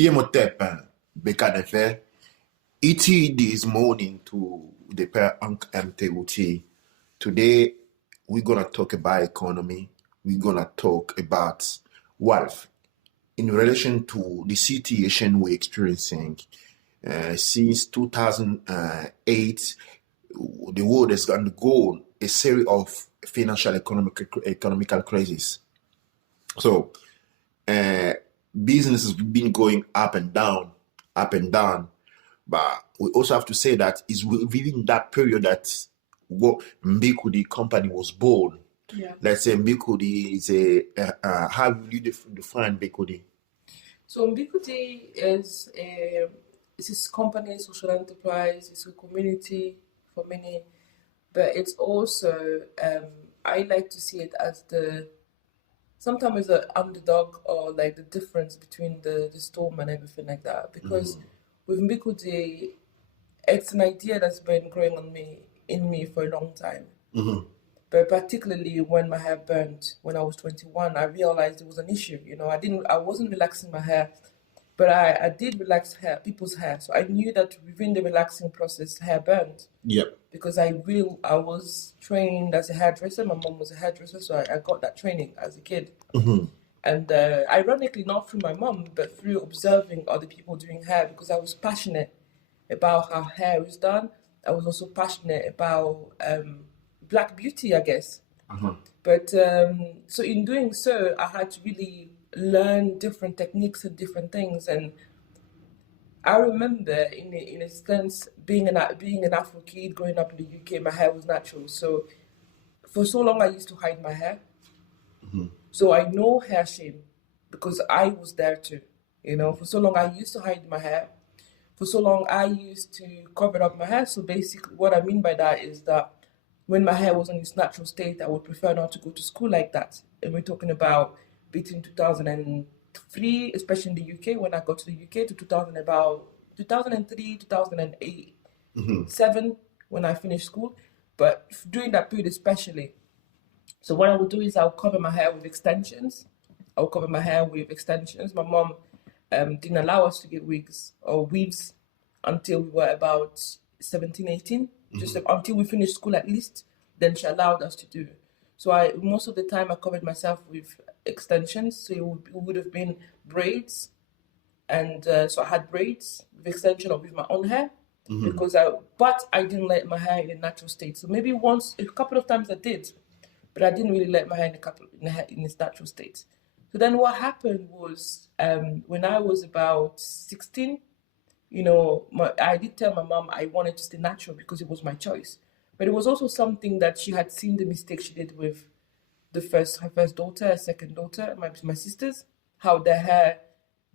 Imhotep Nefer. It this morning to the pair Mbiku. Today we're gonna talk about economy. We're gonna talk about wealth in relation to the situation we're experiencing since 2008. The world has undergone a series of financial economical crises. So business has been going up and down, but we also have to say that it's within that period that what Mbikudi company was born. Yeah. Let's say Mbikudi is how will you define Mbikudi? So Mbikudi is a company, social enterprise, it's a community for many, but it's also, I like to see it as sometimes the underdog or like the difference between the storm and everything like that. Because with Mbikudi, it's an idea that's been growing in me for a long time. But particularly when my hair burned when I was 21, I realized it was an issue. I wasn't relaxing my hair, but I did relax people's hair. So I knew that within the relaxing process, hair burned. Yep. Because I was trained as a hairdresser. My mom was a hairdresser, so I got that training as a kid. And ironically, not through my mom, but through observing other people doing hair, because I was passionate about how hair is done. I was also passionate about Black beauty, I guess. But so in doing so, I had to really learn different techniques and different things. And I remember, in a sense, being an Afro kid growing up in the UK, my hair was natural. So for so long, I used to hide my hair. So I know hair shame because I was there too. For so long, I used to hide my hair. For so long, I used to cover up my hair. So basically, what I mean by that is that when my hair was in its natural state, I would prefer not to go to school like that. And we're talking about between 2003, especially in the UK, when I got to the UK, to 2003, 2008, 7, when I finished school. But during that period especially, so what I would do is I'll cover my hair with extensions. My mom didn't allow us to get wigs or weaves until we were about 17, 18. Just until we finished school at least, then she allowed us to do. So most of the time I covered myself with extensions. So it would have been braids, and so I had braids with extension or with my own hair, but I didn't let my hair in a natural state. So maybe a couple of times I did, but I didn't really let my hair in its natural state. So then what happened was when I was about 16. I did tell my mom I wanted to stay natural because it was my choice. But it was also something that she had seen the mistake she did with her first daughter, her second daughter, my sisters, how their hair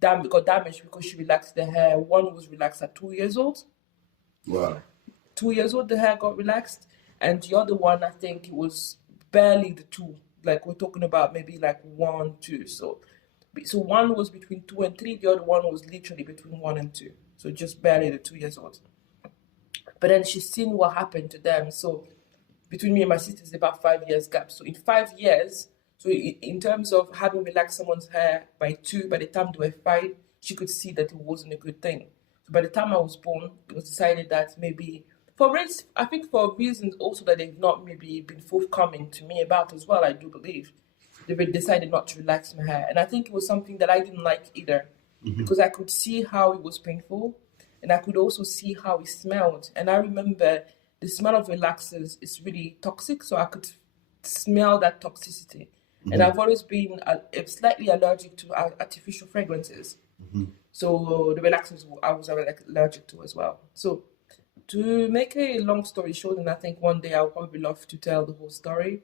got damaged because she relaxed their hair. One was relaxed at 2 years old. Wow. 2 years old, the hair got relaxed. And the other one, I think it was barely the 2. Like we're talking about maybe like 1, 2. So one was between 2 and 3. The other one was literally between 1 and 2. So just barely the 2 years old. But then she's seen what happened to them. So between me and my sisters, about 5 years gap. So in 5 years, so in terms of having relaxed someone's hair by 2, by the time they were 5, she could see that it wasn't a good thing. So by the time I was born, it was decided that maybe for reasons also that they've not maybe been forthcoming to me about as well, I do believe, they decided not to relax my hair. And I think it was something that I didn't like either. Because I could see how it was painful, and I could also see how it smelled. And I remember the smell of relaxers is really toxic, so I could smell that toxicity. And I've always been slightly allergic to artificial fragrances. So the relaxers I was allergic to as well. So to make a long story short, and I think one day I'll probably love to tell the whole story,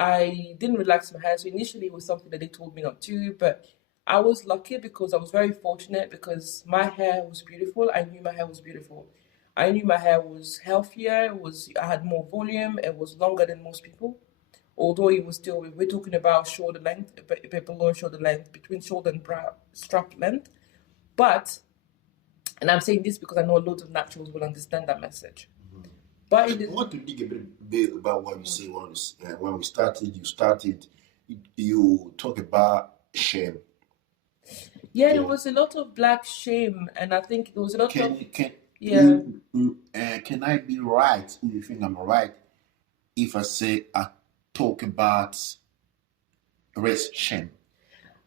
I didn't relax my hair. So initially it was something that they told me not to, but I was lucky because I was very fortunate because my hair was beautiful. I knew my hair was beautiful. I knew my hair was healthier. I had more volume. It was longer than most people. Although it was still, we're talking about shoulder length, a bit below shoulder length, between shoulder and brow strap length. But, and I'm saying this because I know loads of naturals will understand that message. But I want to dig a bit about what you say when we started. You talk about shame. Yeah, there was a lot of black shame, and I think there was a lot of Can I be right? You think I'm right if I say I talk about race shame?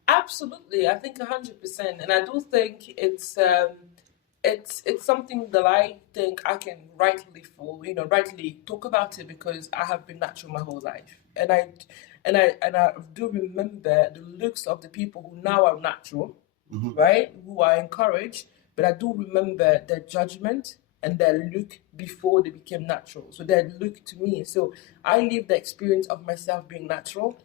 Absolutely, I think 100%, and I do think it's something that I think I can rightly talk about it because I have been natural my whole life, and I do remember the looks of the people who now are natural, right? Who are encouraged, but I do remember their judgment and their look before they became natural. So their look to me. So I live the experience of myself being natural,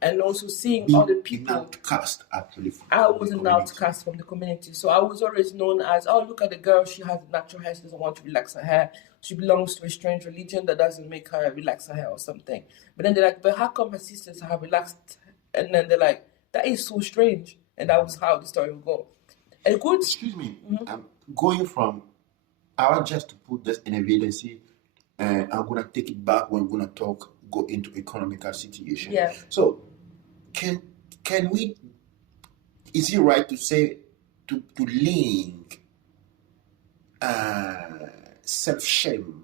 and also seeing other people. Outcast, actually. I was an outcast from the community. So I was always known as, oh, look at the girl, she has natural hair, she doesn't want to relax her hair. She belongs to a strange religion that doesn't make her relax her hair or something. But then they're like, but how come her sisters have relaxed? And then they're like, that is so strange. And that was how the story would go. A good... Excuse me. I'm going from... I want just to put this in evidence, and I'm going to take it back when we're going to go into economical situation. Yeah. So, can we... Is it right to say, to link self-shame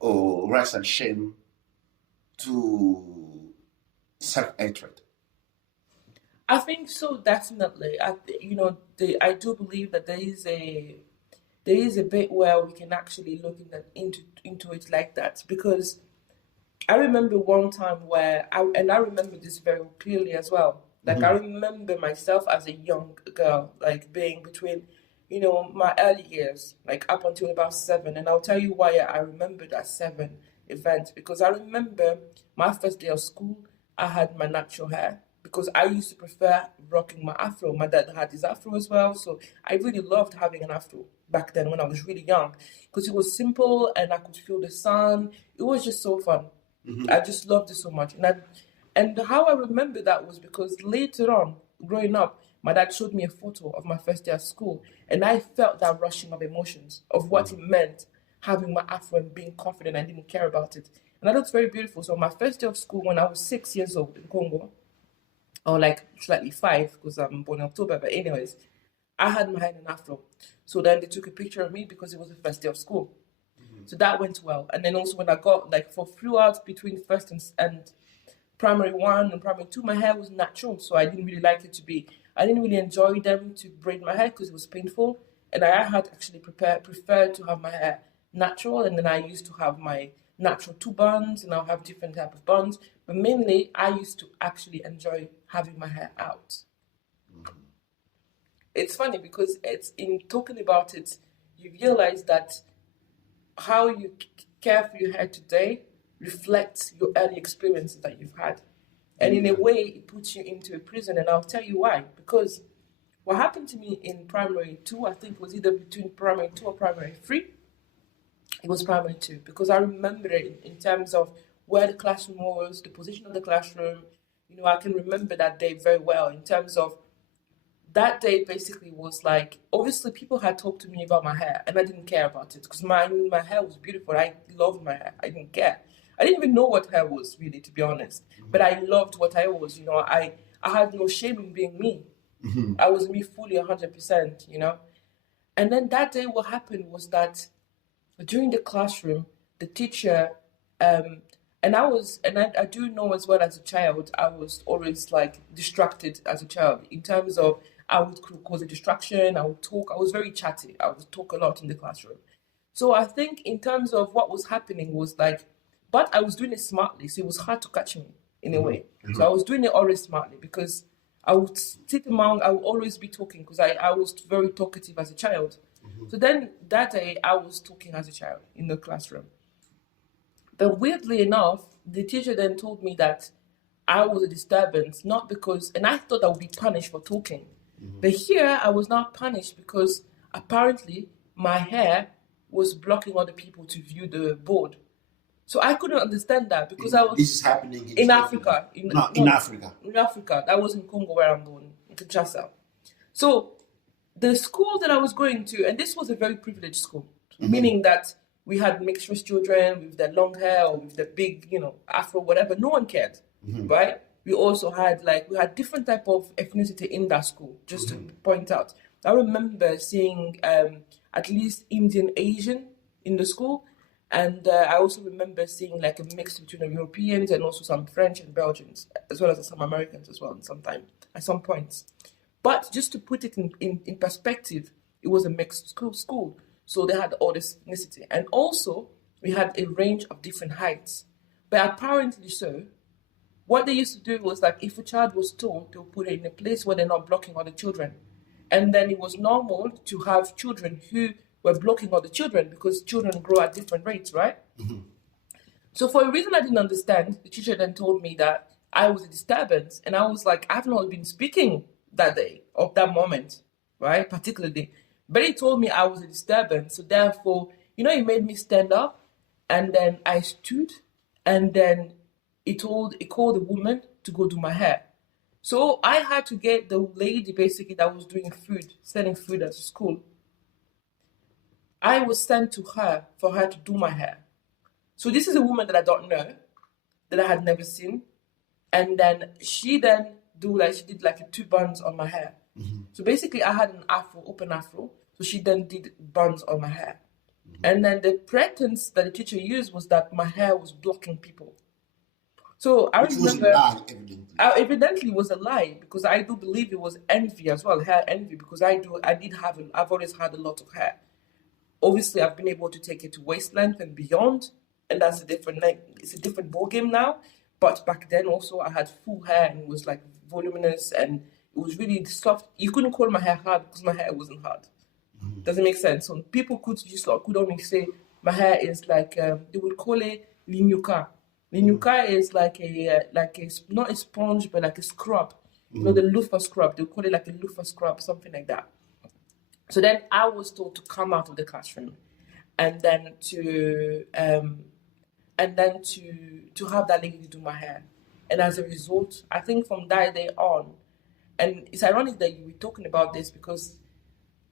or racial shame to self-hatred? I think so, definitely. I do believe that there is a bit where we can actually look into it like that, because I remember one time where I remember this very clearly as well. Like I remember myself as a young girl, like being between, my early years, like up until about 7. And I'll tell you why I remember that 7 event, because I remember my first day of school, I had my natural hair because I used to prefer rocking my afro. My dad had his afro as well, so I really loved having an afro back then when I was really young, because it was simple and I could feel the sun. It was just so fun. I just loved it so much. And how I remember that was because later on, growing up, my dad showed me a photo of my first day at school, and I felt that rushing of emotions of what it meant having my afro and being confident. I didn't care about it. And that looks very beautiful. So my first day of school, when I was 6 years old in Congo, or like slightly 5 because I'm born in October, but anyways, I had my hair in an afro. So then they took a picture of me because it was the first day of school. So that went well. And then also when I got, like, for throughout between first and primary 1 and primary 2, my hair was natural. So I didn't really like it to be, I didn't really enjoy them to braid my hair because it was painful. And I had actually preferred to have my hair natural. And then I used to have my natural 2 buns, and I'll have different type of buns. But mainly, I used to actually enjoy having my hair out. It's funny because it's in talking about it, you realize that how you care for your hair today reflects your early experiences that you've had. And in a way, it puts you into a prison. And I'll tell you why. Because what happened to me in primary 2, I think was either between primary 2 or primary 3. It was primary 2. Because I remember it in terms of where the classroom was, the position of the classroom. I can remember that day very well in terms of that day basically was like, obviously people had talked to me about my hair and I didn't care about it because my hair was beautiful. I loved my hair. I didn't care. I didn't even know what hair was really, to be honest. But I loved what I was, I had no shame in being me. I was me fully 100%, And then that day what happened was that during the classroom, the teacher, and I do know as well as a child, I was always like distracted as a child in terms of I would cause a distraction, I would talk, I was very chatty, I would talk a lot in the classroom. So I think in terms of what was happening was like, but I was doing it smartly, so it was hard to catch me in a way. So I was doing it always smartly because I would sit among, I would always be talking because I was very talkative as a child. So then that day I was talking as a child in the classroom. But weirdly enough, the teacher then told me that I was a disturbance, not because, and I thought I would be punished for talking. But here I was not punished because apparently my hair was blocking other people to view the board. So I couldn't understand that because This is happening in Africa. In Africa. In Africa. That was in Congo where I'm born, in Kinshasa. So the school that I was going to, and this was a very privileged school, meaning that we had mixed race children with their long hair or with the big, afro, whatever. No one cared, right? we also had we had different type of ethnicity in that school, just to point out. I remember seeing at least Indian, Asian in the school, and I also remember seeing like a mix between the Europeans and also some French and Belgians, as well as some Americans as well at some points. But just to put it in perspective, it was a mixed school. So they had all this ethnicity. And also, we had a range of different heights. But apparently so, what they used to do was like if a child was tall, they would put it in a place where they're not blocking other children. And then it was normal to have children who were blocking other children because children grow at different rates, right? So for a reason I didn't understand, the teacher then told me that I was a disturbance. And I was like, I've not been speaking that day, or that moment, right? Particularly. But he told me I was a disturbance. So therefore, he made me stand up. And then I stood. And then he called the woman to go do my hair. So I had to get the lady basically that was doing selling food at the school. I was sent to her for her to do my hair. So this is a woman that I don't know, that I had never seen. And then she did like 2 buns on my hair. So basically I had an open afro. So she then did buns on my hair. And then the pretense that the teacher used was that my hair was blocking people. So I remember, was a lie, evidently. Evidently it was a lie, because I do believe it was envy as well, hair envy, because I've always had a lot of hair. Obviously, I've been able to take it to waist length and beyond, and it's a different ball game now. But back then also, I had full hair and it was like voluminous and it was really soft. You couldn't call my hair hard because my hair wasn't hard. Does it make sense? So people could only say my hair is like they would call it linyuka. Linyuka is like a not a sponge but like a scrub. The loofah scrub. They call it like a loofah scrub, something like that. So then I was told to come out of the classroom, and then to have that lady do my hair. And as a result, I think from that day on, and it's ironic that you were talking about this because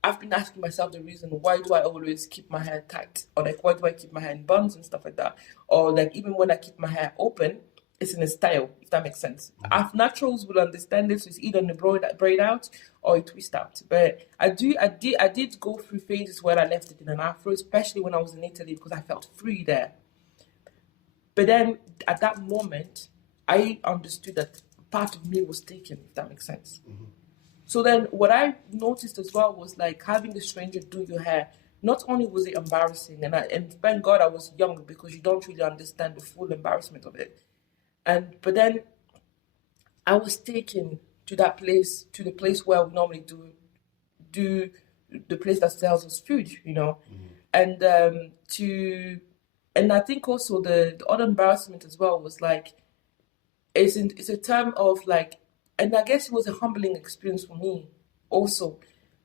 I've been asking myself the reason why do I always keep my hair tight, or like why do I keep my hair in buns and stuff like that, or like even when I keep my hair open, it's in a style, if that makes sense. Naturals will understand this. So it's either in a braid out or a twist out. But I did go through phases where I left it in an afro, especially when I was in Italy because I felt free there. But then at that moment, I understood that part of me was taken, if that makes sense. So then what I noticed as well was like having a stranger do your hair. Not only was it embarrassing, and thank God I was young because you don't really understand the full embarrassment of it. But then I was taken to the place where we normally do the place that sells us food, and I think also the other embarrassment as well was like it's a term of like, and I guess it was a humbling experience for me also,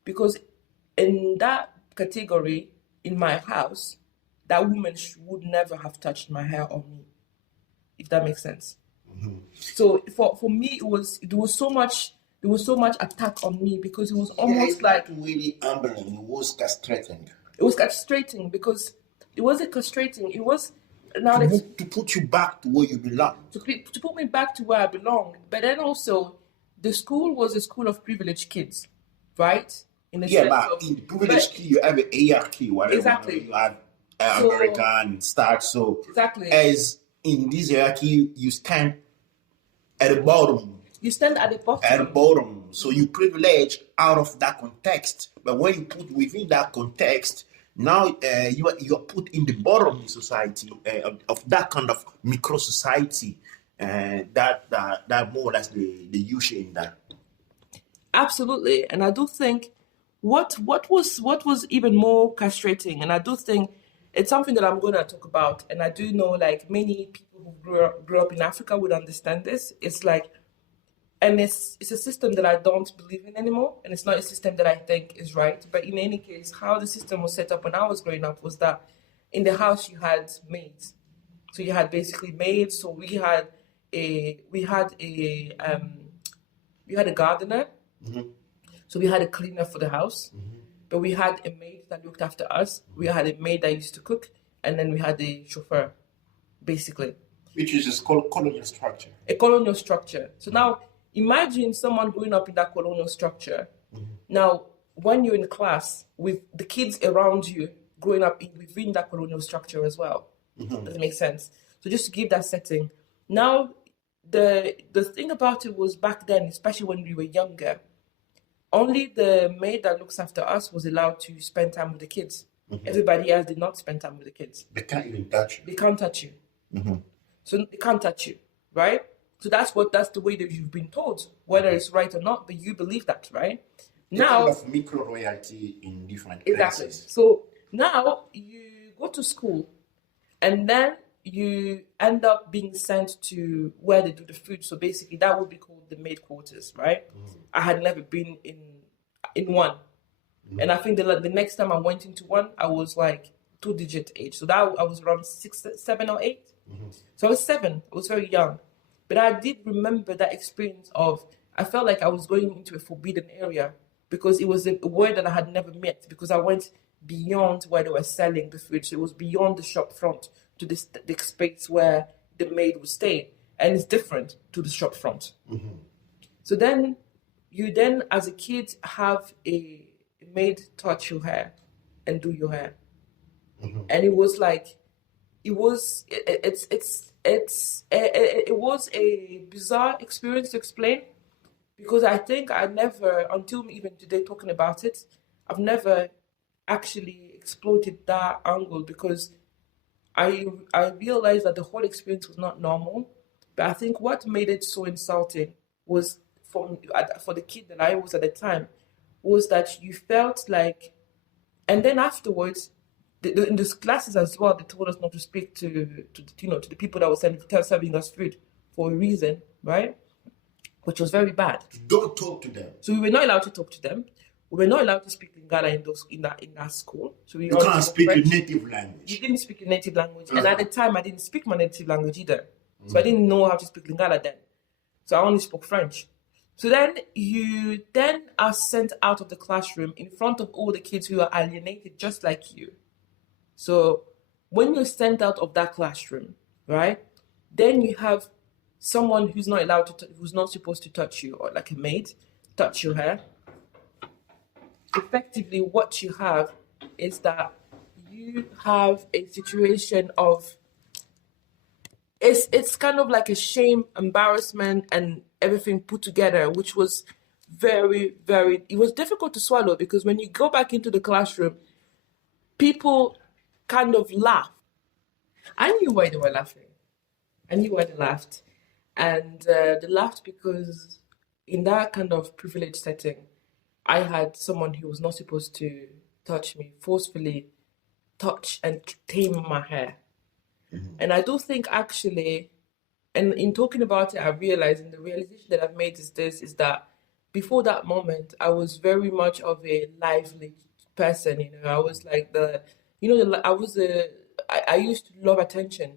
because in that category in my house, that woman would never have touched my hair or me, if that makes sense. So for me, there was so much attack on me because it was almost like really humbling. It was castrating. It was castrating because it wasn't castrating. It was to put you back to where you belong. To put me back to where I belong. But then also, the school was a school of privileged kids, right? In the privileged kid, you have an hierarchy, whatever. Exactly. You have American start. So exactly. As in this hierarchy, you stand at the bottom. You stand at the bottom. At the bottom. So you privilege out of that context. But when you put within that context, now you are put in the bottom of the society, of that kind of micro society. That more or less the issue in that. Absolutely. And I do think what was even more castrating, and I do think it's something that I'm going to talk about, and I do know like many people who grew up in Africa would understand this. It's like, and it's a system that I don't believe in anymore, and it's not a system that I think is right. But in any case, how the system was set up when I was growing up was that in the house you had maids. So you had basically maids. So we had a gardener. Mm-hmm. So we had a cleaner for the house. Mm-hmm. But we had a maid that looked after us. We had a maid that used to cook, and then we had a chauffeur, basically. Which is colonial structure. A colonial structure. So now imagine someone growing up in that colonial structure. Now, when you're in class with the kids around you growing up within that colonial structure as well. Does it make sense? So just to give that setting. Now, the thing about it was back then, especially when we were younger, only the maid that looks after us was allowed to spend time with the kids. Everybody else did not spend time with the kids. They can't even touch you. They can't touch you. So they can't touch you, right? So that's the way that you've been told, whether it's right or not, but you believe that, right? Now, kind of micro royalty in different exactly. places. So now you go to school, and then you end up being sent to where they do the food. So basically, that would be called the maid quarters, right? I had never been in one, and I think the next time I went into one, I was like 2-digit age. So that I was around 6, 7, or 8. So I was 7. I was very young, but I did remember that experience of I felt like I was going into a forbidden area because it was a word that I had never met, because I went beyond where they were selling the food. So it was beyond the shop front to the space where the maid would stay, and it's different to the shop front. So then you as a kid have a maid touch your hair and do your hair, and it was like it was a bizarre experience to explain, because I think I never, until even today talking about it, I've never actually exploited that angle, because I realized that the whole experience was not normal. But I think what made it so insulting was for the kid that I was at the time, was that you felt like, and then afterwards, in these classes as well, they told us not to speak to the people that were serving us food for a reason, right? Which was very bad. Don't talk to them. So we were not allowed to talk to them. We were not allowed to speak Lingala in that school. So you can't speak your native language. You didn't speak your native language, and at the time I didn't speak my native language either. So I didn't know how to speak Lingala then. So I only spoke French. So then you are sent out of the classroom in front of all the kids who are alienated just like you. So when you're sent out of that classroom, right, then you have someone who's not allowed to, who's not supposed to touch you, or like a maid, touch your hair. Effectively, what you have is that you have a situation of, it's kind of like a shame, embarrassment, and everything put together, which was very, very, it was difficult to swallow, because when you go back into the classroom, people kind of laugh. I knew why they were laughing. I knew why they laughed. And they laughed because in that kind of privileged setting, I had someone who was not supposed to touch me, forcefully touch and tame my hair. And I do think actually, and in talking about it, I realized, and the realization that I've made is that before that moment, I was very much of a lively person. I was like I used to love attention,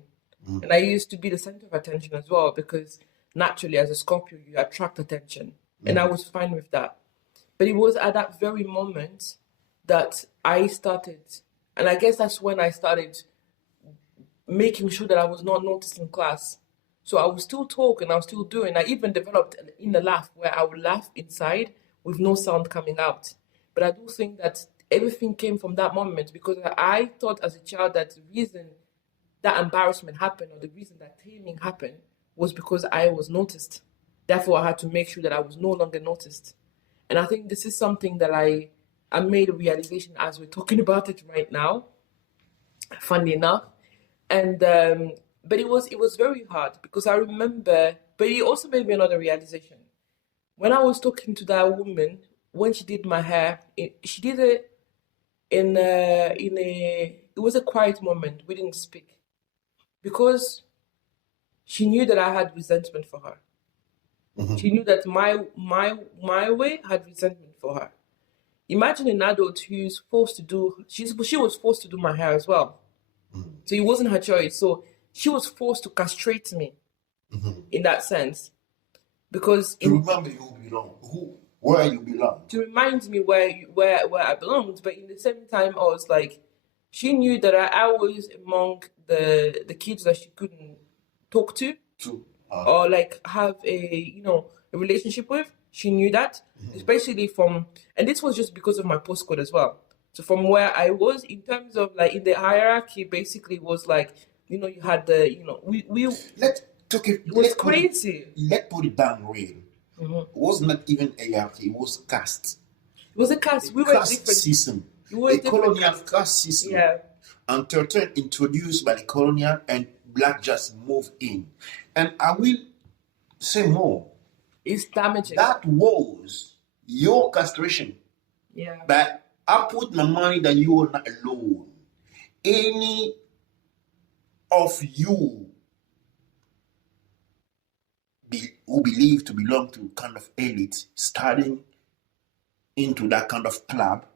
and I used to be the center of attention as well, because naturally as a Scorpio, you attract attention, and I was fine with that. But it was at that very moment that I started, and I guess that's when I started making sure that I was not noticed in class. So I would still talk and I was still doing. I even developed an inner laugh where I would laugh inside with no sound coming out. But I do think that everything came from that moment, because I thought as a child that the reason that embarrassment happened, or the reason that taming happened, was because I was noticed. Therefore, I had to make sure that I was no longer noticed. And I think this is something that I made a realization as we're talking about it right now, funny enough. And but it was very hard, because I remember, but it also made me another realization. When I was talking to that woman, when she did my hair, she did it it was a quiet moment. We didn't speak, because she knew that I had resentment for her. She knew that my way had resentment for her. Imagine an adult who's forced to do, she was forced to do my hair as well. So it wasn't her choice. So she was forced to castrate me in that sense. Because to remember you belong, where you belong. To remind me where I belonged, but in the same time I was like, she knew that I was among the kids that she couldn't talk to True. or like have a a relationship with. She knew that, especially from, and this was just because of my postcode as well. So from where I was in terms of like in the hierarchy, basically was like you had the we Let's talk it. it was crazy. Let's put it down real. It was not even a hierarchy. It was caste. It was a caste. We were Caste different. system. We were A different colonial castes. caste system. Yeah. And Turtle introduced by the colonial, and black just moved in. And I will say more. It's damaging. That was your castration. Yeah. But I put my money that you are not alone. Any of you who believe to belong to kind of elite starting into that kind of club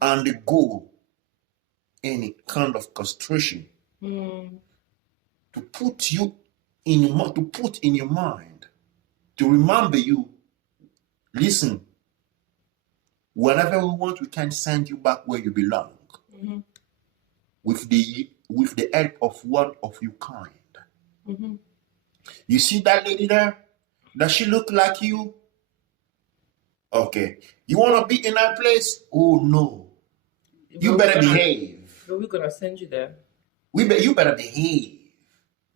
and go any kind of castration to put you in your mind, to remember you, listen, whenever we want, we can send you back where you belong with the help of one of your kind. You see that lady there? Does she look like you? Okay. You want to be in that place? Oh, no. You better behave. But we're going to send you there. You better behave.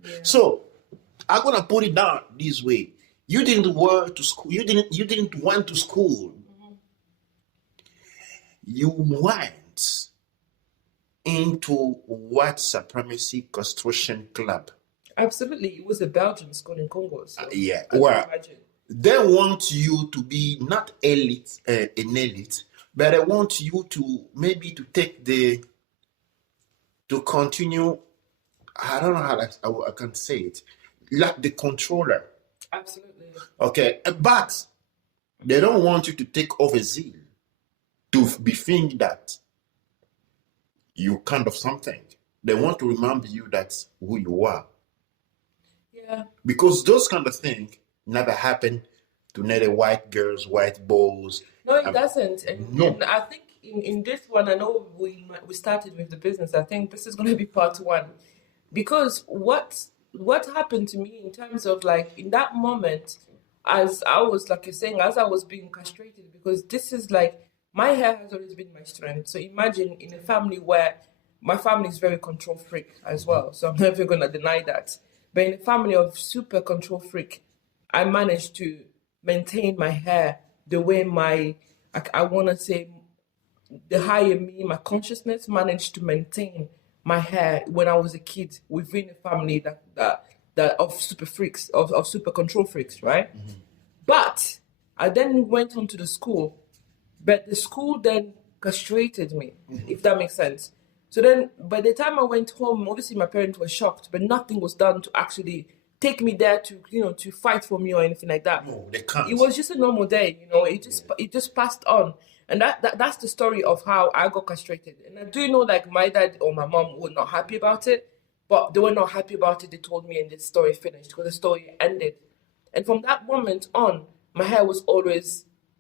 Yeah. So, I'm going to put it down this way. You didn't work to school. You didn't went to school. You went into white supremacy castration club. Absolutely. It was a Belgian school in Congo. So yeah. Well, they want you to be not elite, an elite, but they want you to maybe to take to continue. I don't know how I can say it. Like the controller. Absolutely. Okay. But they don't want you to take over zeal, to be think that you kind of something. They want to remember you that's who you are. Yeah. Because those kind of things never happen to neither white girls, white boys. No, it doesn't. And I think in this one, I know we started with the business. I think this is going to be part one. Because what happened to me in terms of like in that moment, as I was, like you're saying, as I was being castrated, because this is like, my hair has always been my strength. So imagine in a family where my family is very control freak as well. So I'm never going to deny that. But in a family of super control freak, I managed to maintain my hair the way I want to say, the higher me, my consciousness managed to maintain my hair when I was a kid within a family that of super freaks, of super control freaks, right? But I then went on to the school, but the school then castrated me, if that makes sense. So then, by the time I went home, obviously my parents were shocked, but nothing was done to actually take me there to, to fight for me or anything like that. No, they can't. It was just a normal day, it just passed on. And that's the story of how I got castrated. And I do know like my dad or my mom were not happy about it, but they were not happy about it. They told me and the story finished because the story ended. And from that moment on, my hair was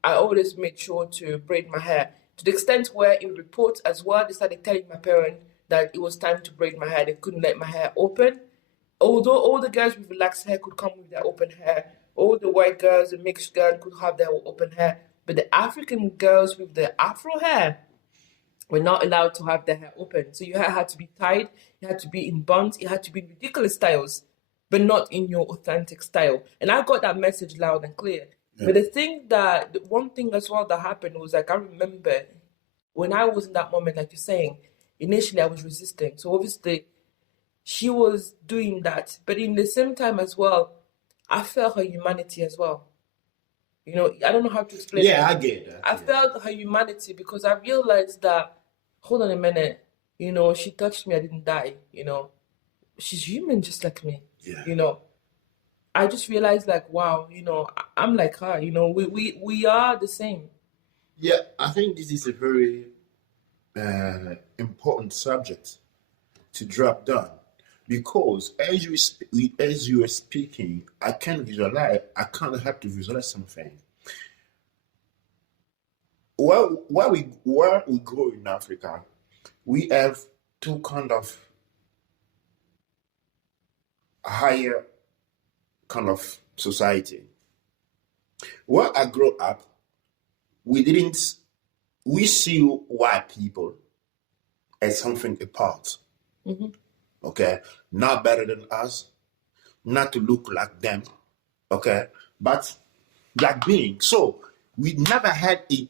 I always made sure to braid my hair. To the extent where in reports as well, they started telling my parents that it was time to braid my hair. They couldn't let my hair open. Although all the girls with relaxed hair could come with their open hair, all the white girls and mixed girls could have their open hair. But the African girls with the afro hair were not allowed to have their hair open. So your hair had to be tied, it had to be in buns, it had to be in ridiculous styles, but not in your authentic style. And I got that message loud and clear. Yeah. But the one thing as well that happened was like, I remember when I was in that moment, like you're saying, initially I was resisting. So obviously she was doing that. But in the same time as well, I felt her humanity as well. I don't know how to explain. Yeah, I get that. I felt her humanity because I realized that, hold on a minute, she touched me, I didn't die, she's human just like me, yeah. I just realized like, wow, I'm like her, we are the same. Yeah, I think this is a very important subject to drop down because as you are speaking, I can't help to visualize something. Where we grow in Africa, we have two kind of higher kind of society. Where I grew up, we see white people as something apart. Okay, not better than us, not to look like them. Okay, but black beings. So we never had an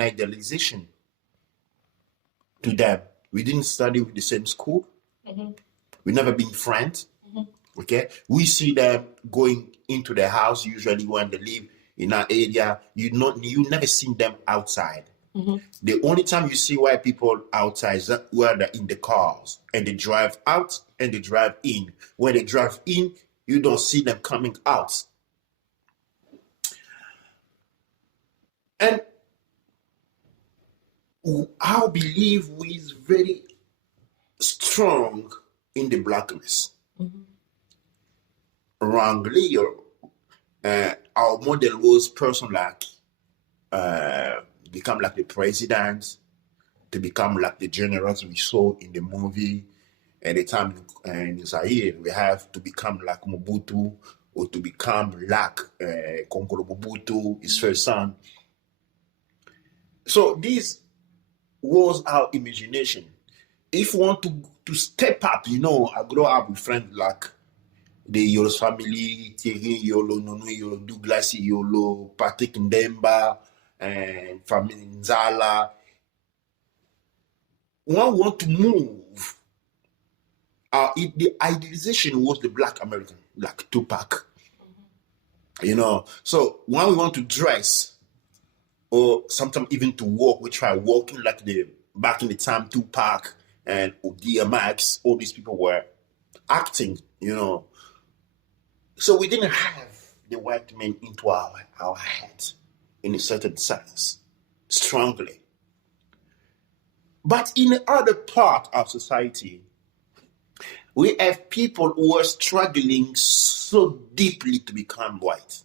idealization to them. We didn't study with the same school. We never been friends. Okay, we see them going into the house usually when they live in our area. You never see them outside. The only time you see white people outside is where they're in the cars and they drive out and they drive in. When they drive in, you don't see them coming out. And I believe we is very strong in the blackness. Wrongly, our model was person like become like the president, to become like the generals we saw in the movie. At the time in Zaire, we have to become like Mobutu or to become like Konkolo Mobutu, his first son. So this was our imagination. If we want to step up, I grow up with friends like the Yolos family, Thierry, Yolo, Nono, Yolo, Douglas, Yolo, Patrick Ndemba, and family Nzala. When we want to move, the idealization was the Black American, like Tupac. So when we want to dress, or sometimes even to walk, we try walking like back in the time Tupac and DMX, all these people were acting, So we didn't have the white men into our head in a certain sense, strongly. But in the other part of society, we have people who are struggling so deeply to become white.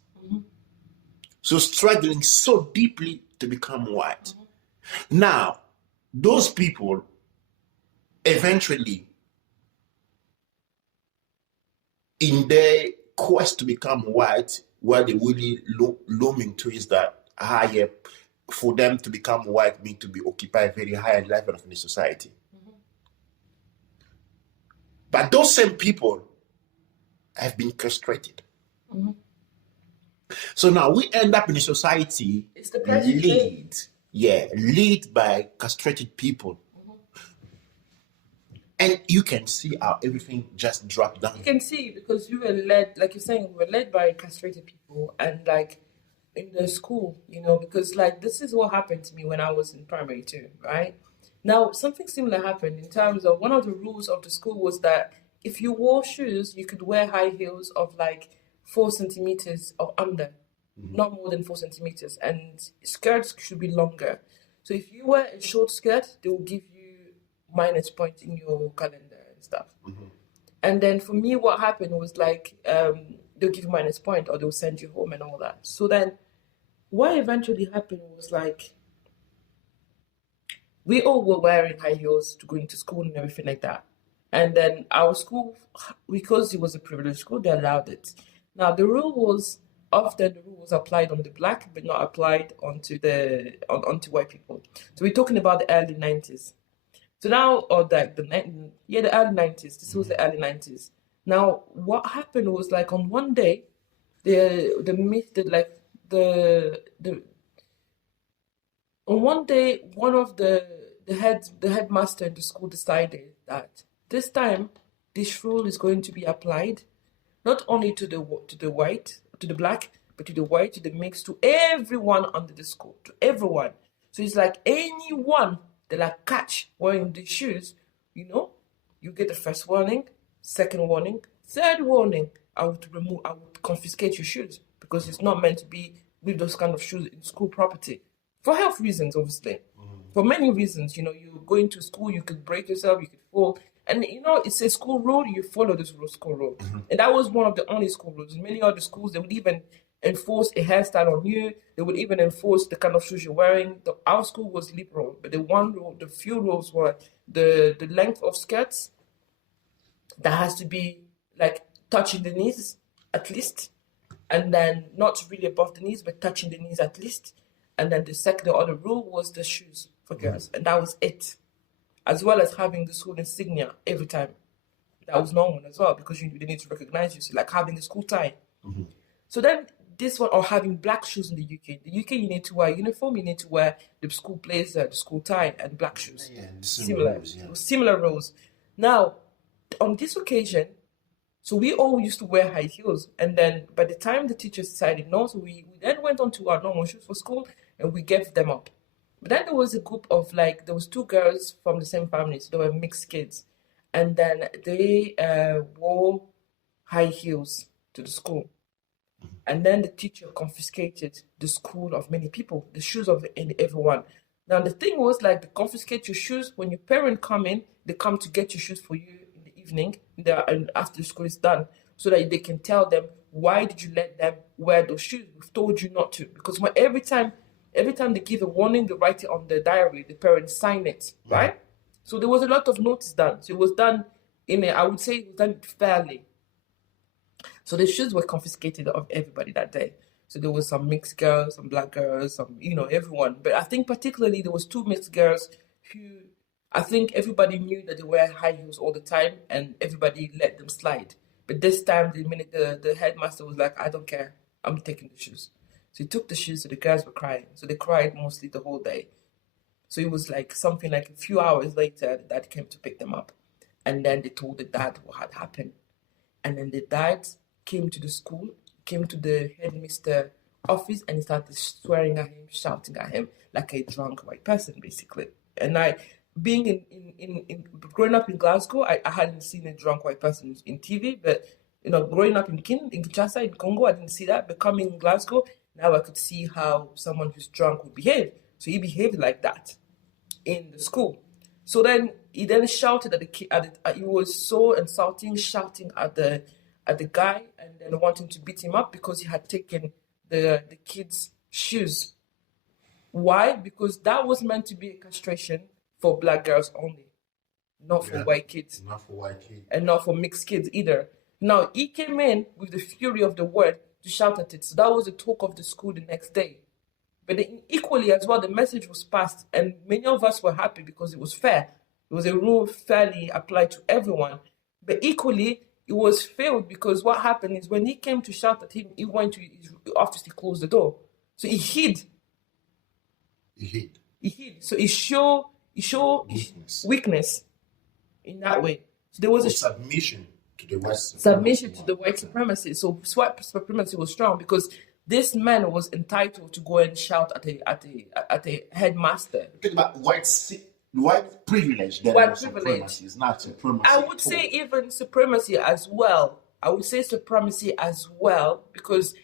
So struggling so deeply to become white. Now, those people eventually, in their quest to become white, what they really looming to is that higher, for them to become white means to be occupy a very high level of the society. But those same people have been castrated. So now we end up in a society lead by castrated people. And you can see how everything just dropped down. You can see because we were led, like you're saying, we were led by castrated people, and like in the school, because like this is what happened to me when I was in primary too, right? Now, something similar happened in terms of one of the rules of the school was that if you wore shoes, you could wear high heels of like 4 centimeters or under, not more than 4 centimeters, and skirts should be longer. So if you wear a short skirt, they will give you minus points in your calendar and stuff. And then for me, what happened was like they'll give you minus point or they'll send you home and all that. So then what eventually happened was like we all were wearing high heels to go into school and everything like that. And then our school, because it was a privileged school, they allowed it. Now the rule was often the rule was applied on the black, but not applied onto white people. So we're talking about the early 90s. So now, or like the early 90s. This was the early 90s. Now, what happened was like on one day, on one day, one of the headmaster in the school decided that this time this rule is going to be applied not only to the black, but to the white, to the mixed, to everyone under the school, to everyone. So it's like anyone they like catch wearing these shoes, you get the first warning, second warning, third warning. I would confiscate your shoes because it's not meant to be with those kind of shoes in school property. For health reasons, obviously. For many reasons, you going to school, you could break yourself, you could fall. And, it's a school rule, you follow this school rule. And that was one of the only school rules. In many other schools, they would even enforce a hairstyle on you. They would even enforce the kind of shoes you're wearing. Our school was liberal, but the few rules were the length of skirts, that has to be like touching the knees at least, and then not really above the knees, but touching the knees at least. And then the other rule was the shoes for girls, and that was it. As well as having the school insignia every time. That was normal as well, because they need to recognize you. So like having a school tie. So then this one, or having black shoes in the UK. In the UK, you need to wear a uniform, you need to wear the school blazer, the school tie, and black shoes. Yeah, Similar rules. Now, on this occasion, so we all used to wear high heels, and then by the time the teachers decided no, so we then went on to our normal shoes for school, and we gave them up. But then there was a group of there was two girls from the same family, so they were mixed kids, and then they wore high heels to the school, and then the teacher confiscated the school of many people, the shoes of everyone. Now the thing was they confiscate your shoes when your parents come in, they come to get your shoes for you in the evening, and after school is done, so that they can tell them, why did you let them wear those shoes? We've told you not to. Because every time they give a warning, they write it on the diary, the parents sign it, right? So there was a lot of notice done. So it was done I would say it was done fairly. So the shoes were confiscated of everybody that day. So there was some mixed girls, some black girls, some, everyone. But I think particularly there was two mixed girls who, I think everybody knew that they wear high heels all the time, and everybody let them slide. But this time, the minute the headmaster was like, I don't care, I'm taking the shoes. So he took the shoes, so the girls were crying. So they cried mostly the whole day. So it was something like a few hours later, the dad came to pick them up. And then they told the dad what had happened. And then the dad came to the school, came to the headmaster office, and he started swearing at him, shouting at him like a drunk white person, basically. And being in growing up in Glasgow, I hadn't seen a drunk white person in TV, but growing up in Kinshasa, in Congo, I didn't see that. But coming in Glasgow, now I could see how someone who's drunk would behave. So he behaved like that in the school. So then he then shouted at the kid. He was so insulting, shouting at the guy, and then wanting to beat him up because he had taken the kid's shoes. Why? Because that was meant to be a castration for black girls only, not for white kids. Not for white kids. And not for mixed kids either. Now, he came in with the fury of the word to shout at it. So that was the talk of the school the next day. But then equally as well, the message was passed, and many of us were happy because it was fair. It was a rule fairly applied to everyone. But equally, it was failed because what happened is when he came to shout at him, he went to his office, he closed the door. So he hid. So he showed weakness in that way. So there was a submission to the white supremacy. Submission to the white supremacy. So white supremacy was strong because this man was entitled to go and shout at a headmaster. Think about white privilege. White privilege is not supremacy. I would say even supremacy as well. Because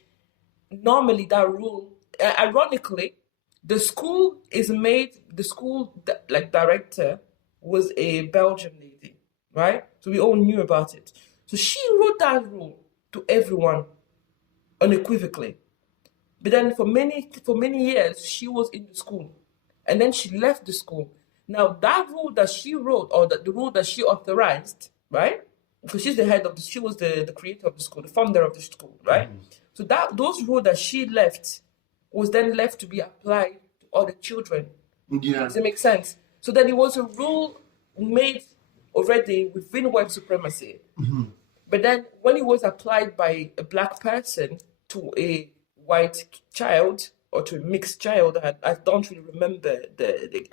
normally that rule, ironically, the school director was a Belgian lady, right? So we all knew about it. So she wrote that rule to everyone unequivocally. But then for many years, she was in the school. And then she left the school. Now, that rule that she wrote, or the rule that she authorized, right? Because she was the creator of the school, the founder of the school, right? So those rules that she left was then left to be applied to other children. Yeah. Does it make sense? So then it was a rule made already within white supremacy. But then when it was applied by a black person to a white child or to a mixed child, I don't really remember.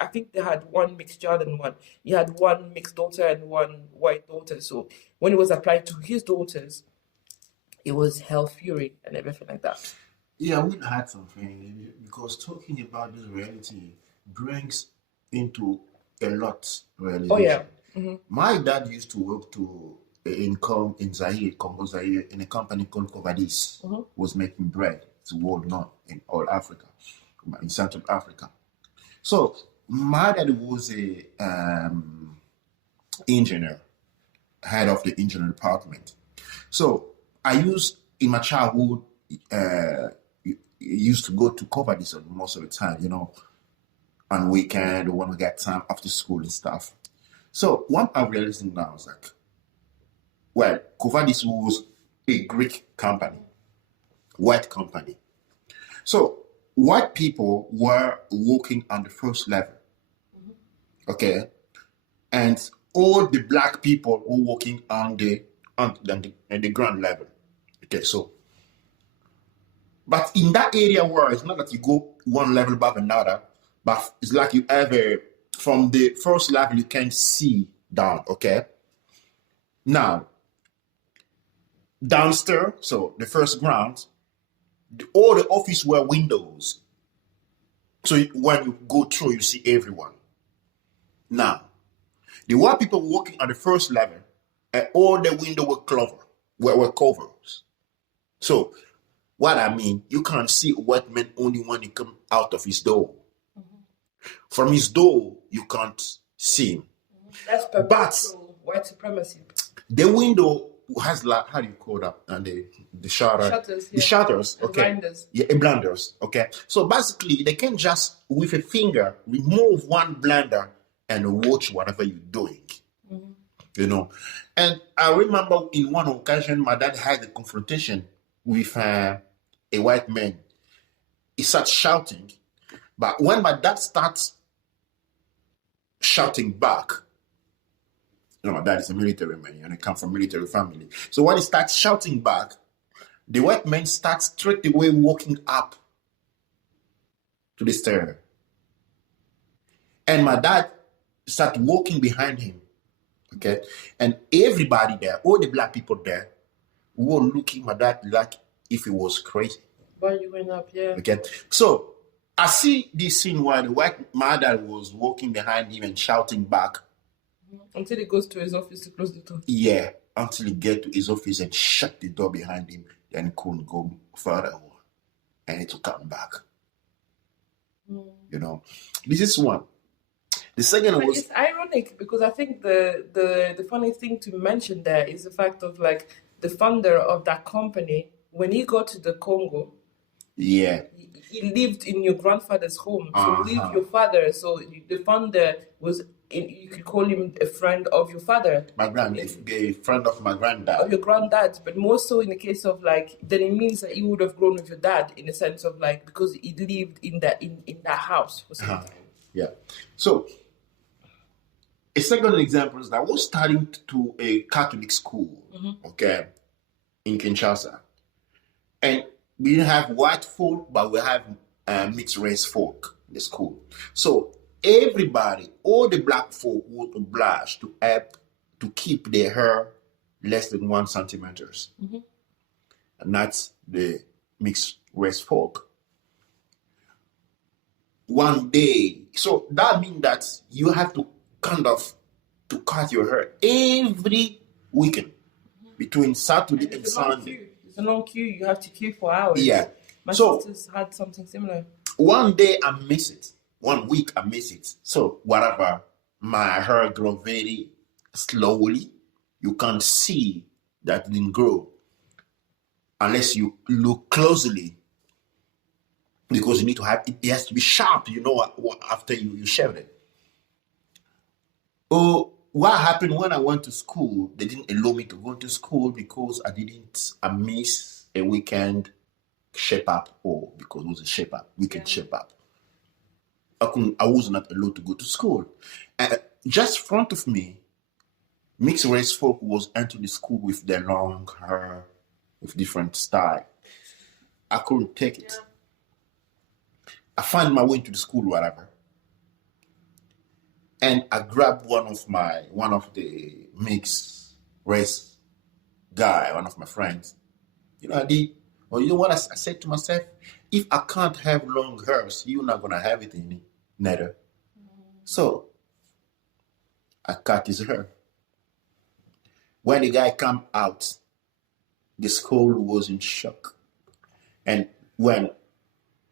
I think they had one mixed child and he had one mixed daughter and one white daughter. So when it was applied to his daughters, it was hell fury and everything like that. Yeah, we had something because talking about this reality brings into a lot realization. Oh yeah. My dad used to work in Zaire, Congo Zaire, in a company called Covadis, was making bread. It's world known in all Africa, in Central Africa. So my dad was a engineer, head of the engineering department. So I used in my childhood. Used to go to Covadis most of the time, on weekend or when we get time after school and stuff. So what I'm realizing now is well, Kuvadis was a Greek company, white company. So white people were working on the first level, okay, and all the black people were working on the ground level, okay. So, but in that area where it's not that you go one level above another, but it's like you have from the first level you can see down, okay. Now, downstairs, so the first ground, all the office were windows. So when you go through, you see everyone. Now, the white people working on the first level, all the windows were covers. So, what I mean, you can't see a white man only when he come out of his door. From his door, you can't see him. That's perpetual white supremacy. The window has like, how do you call that? And the shutter, Shutters, the shutters, and okay, blinders. Yeah, blinders, okay. So basically, they can just with a finger remove one blender and watch whatever you're doing, you know. And I remember in one occasion, my dad had a confrontation with a white man. He starts shouting, but when my dad starts shouting back, you know, my dad is a military man and I come from a military family. So when he starts shouting back, the white man starts straight away walking up to the stair. And my dad starts walking behind him. Okay. And everybody there, all the black people there, were looking at my dad like if he was crazy. Why you went up, yeah. Okay. So I see this scene where my dad was walking behind him and shouting back. Until he goes to his office to close the door. Yeah, until he get to his office and shut the door behind him, then he couldn't go further. And he had to come back. You know, this is one. The second but was... It's ironic because I think the funny thing to mention there is the fact of like the founder of that company, when he got to the Congo, yeah, he lived in your grandfather's home. So leave your father. So the founder was... you could call him a friend of your father. A friend of my granddad. Of your granddad, but more so in the case of like, then it means that you would have grown with your dad in a sense of like, because he lived in that house for some time. Yeah. So, a second example is that I was studying to a Catholic school, okay, in Kinshasa. And we didn't have white folk, but we have mixed race folk in the school. So, everybody, all the black folk were obliged to have to keep their hair less than 1 centimeters. And that's the mixed race folk. One day, so that means that you have to kind of to cut your hair every weekend between Saturday and Sunday. It's a long queue. You have to queue for hours. Yeah. My sisters had something similar. One day I miss it. 1 week I miss it. So whatever, my hair grow very slowly. You can't see that it didn't grow unless you look closely, because you need to have it has to be sharp, you know, after you shave it. Oh, what happened when I went to school? They didn't allow me to go to school because I missed a weekend shape up, or because it was a weekend shape up. I was not allowed to go to school. Just in front of me, mixed race folk was entering the school with their long hair, with different style. I couldn't take it. I found my way into the school, whatever. And I grabbed one of the mixed race guy, one of my friends. You know, you know what I said to myself? If I can't have long hairs, you're not gonna have it in neither. So I cut his hair. When the guy come out, the school was in shock. And when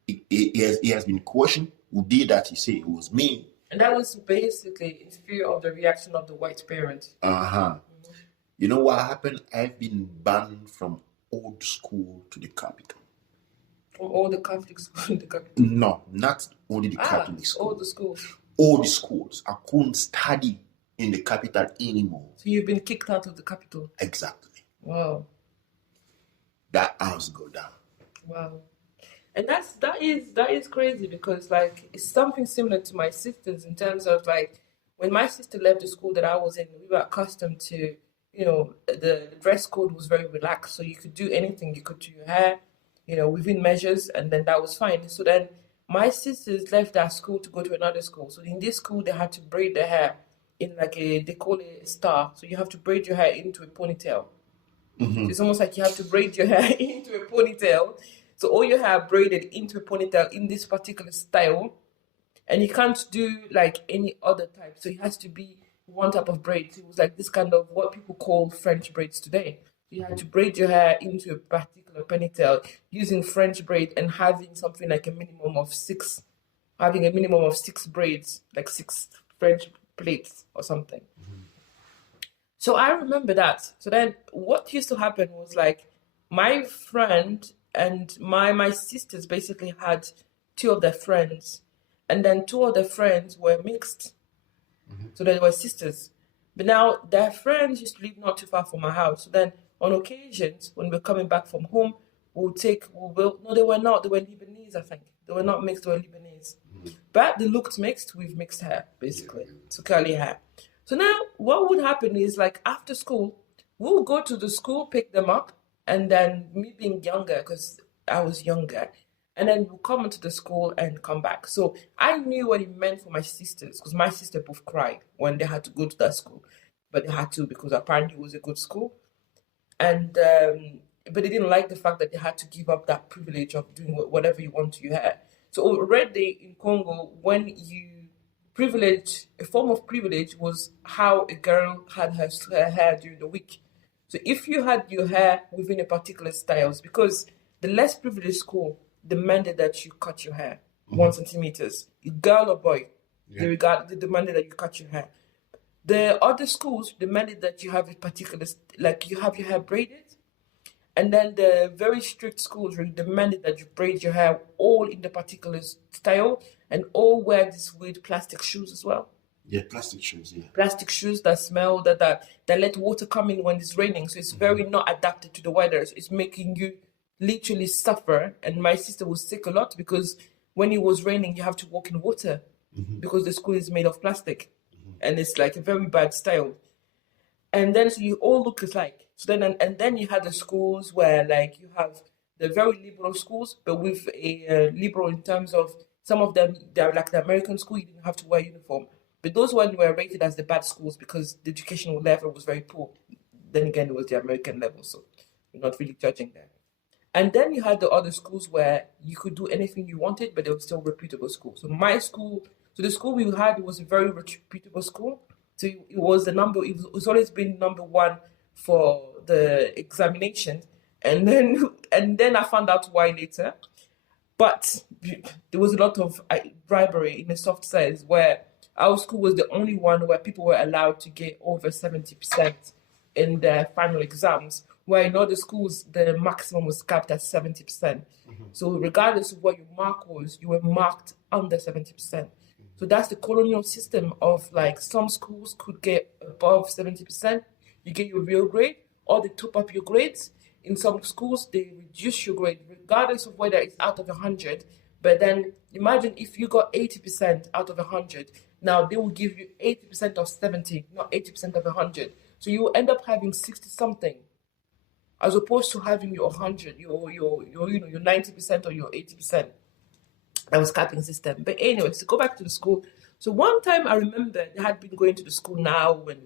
he has been questioned, who did that, he said it was me. And that was basically in fear of the reaction of the white parent. You know what happened? I've been banned from old school to the capital. From all the Catholic schools in the capital? No, not only the Catholic schools. All the schools. All the schools. I couldn't study in the capital anymore. So you've been kicked out of the capital? Exactly. Wow. That house go down. Wow. And that is crazy, because like it's something similar to my sisters in terms of like when my sister left the school that I was in, we were accustomed to, the dress code was very relaxed, so you could do anything you could to your hair, within measures, and then that was fine. So then my sisters left that school to go to another school. So in this school they had to braid their hair in like they call it a star. So you have to braid your hair into a ponytail. Mm-hmm. So it's almost like you have to braid your hair into a ponytail. So all your hair braided into a ponytail in this particular style, and you can't do like any other type. So it has to be one type of braid. It was like this kind of what people call French braids today. You had to braid your hair into a particular ponytail using French braid and having something like a minimum of six braids, like 6 French plaits or something. Mm-hmm. So I remember that. So then what used to happen was like my friend and my sisters basically had 2 of their friends, and then 2 of their friends were mixed. Mm-hmm. So they were sisters. But now their friends used to live not too far from my house. So then on occasions when we're coming back from home, no, they were not. They were Lebanese, I think. They were not mixed, they were Lebanese. Mm-hmm. But they looked mixed with mixed hair, basically. Yeah. So curly hair. So now what would happen is like after school, we'll go to the school, pick them up, and then me being younger, because I was younger, and then we'll come into the school and come back. So I knew what it meant for my sisters, because my sister both cried when they had to go to that school. But they had to, because apparently it was a good school. And but they didn't like the fact that they had to give up that privilege of doing whatever you want to your hair. So already in Congo, when a form of privilege was how a girl had her hair during the week. So if you had your hair within a particular styles, because the less privileged school demanded that you cut your hair 1 centimeters, girl or boy, they demanded that you cut your hair. The other schools demanded that you have a particular, like you have your hair braided, and then the very strict schools demanded that you braid your hair all in the particular style, and all wear these weird plastic shoes as well. Yeah, plastic shoes, yeah. Plastic shoes that smell, that let water come in when it's raining. So it's very not adapted to the weather. So it's making you literally suffer. And my sister was sick a lot because when it was raining, you have to walk in water because the school is made of plastic. And it's like a very bad style. And then so you all look alike. So then, and then you had the schools where like you have the very liberal schools, but with a liberal in terms of some of them, they're like the American school, you didn't have to wear uniform. But those ones were rated as the bad schools because the educational level was very poor. Then again, it was the American level, so we're not really judging that. And then you had the other schools where you could do anything you wanted, but they were still reputable schools. So my school, so the school we had was a very reputable school. So it was it's always been number 1 for the examinations. And then I found out why later. But there was a lot of bribery in the soft side where our school was the only one where people were allowed to get over 70% in their final exams, where in other schools, the maximum was capped at 70%. So regardless of what your mark was, you were marked under 70%. So that's the colonial system of like some schools could get above 70%, you get your real grade, or they top up your grades. In some schools, they reduce your grade, regardless of whether it's out of 100. But then imagine if you got 80% out of 100, now they will give you 80% of 70, not 80% of 100. So you will end up having 60 something, as opposed to having your 100, your 90% or your 80%. That was capping system. But anyway, to go back to the school. So one time I remember they had been going to the school now when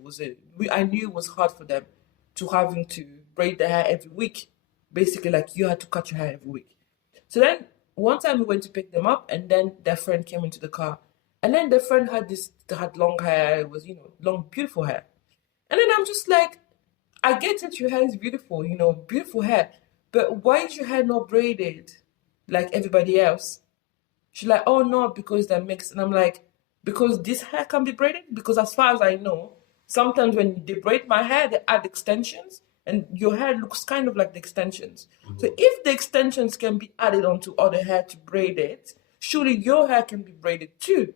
I knew it was hard for them to having to braid their hair every week. Basically, like you had to cut your hair every week. So then one time we went to pick them up, and then their friend came into the car. And then their friend had long hair. It was, long, beautiful hair. And then I'm just like, I get it, your hair is beautiful, beautiful hair. But why is your hair not braided like everybody else? She's like, oh no, because they're mixed. And I'm like, because this hair can be braided? Because as far as I know, sometimes when they braid my hair, they add extensions, and your hair looks kind of like the extensions. So if the extensions can be added onto other hair to braid it, surely your hair can be braided too.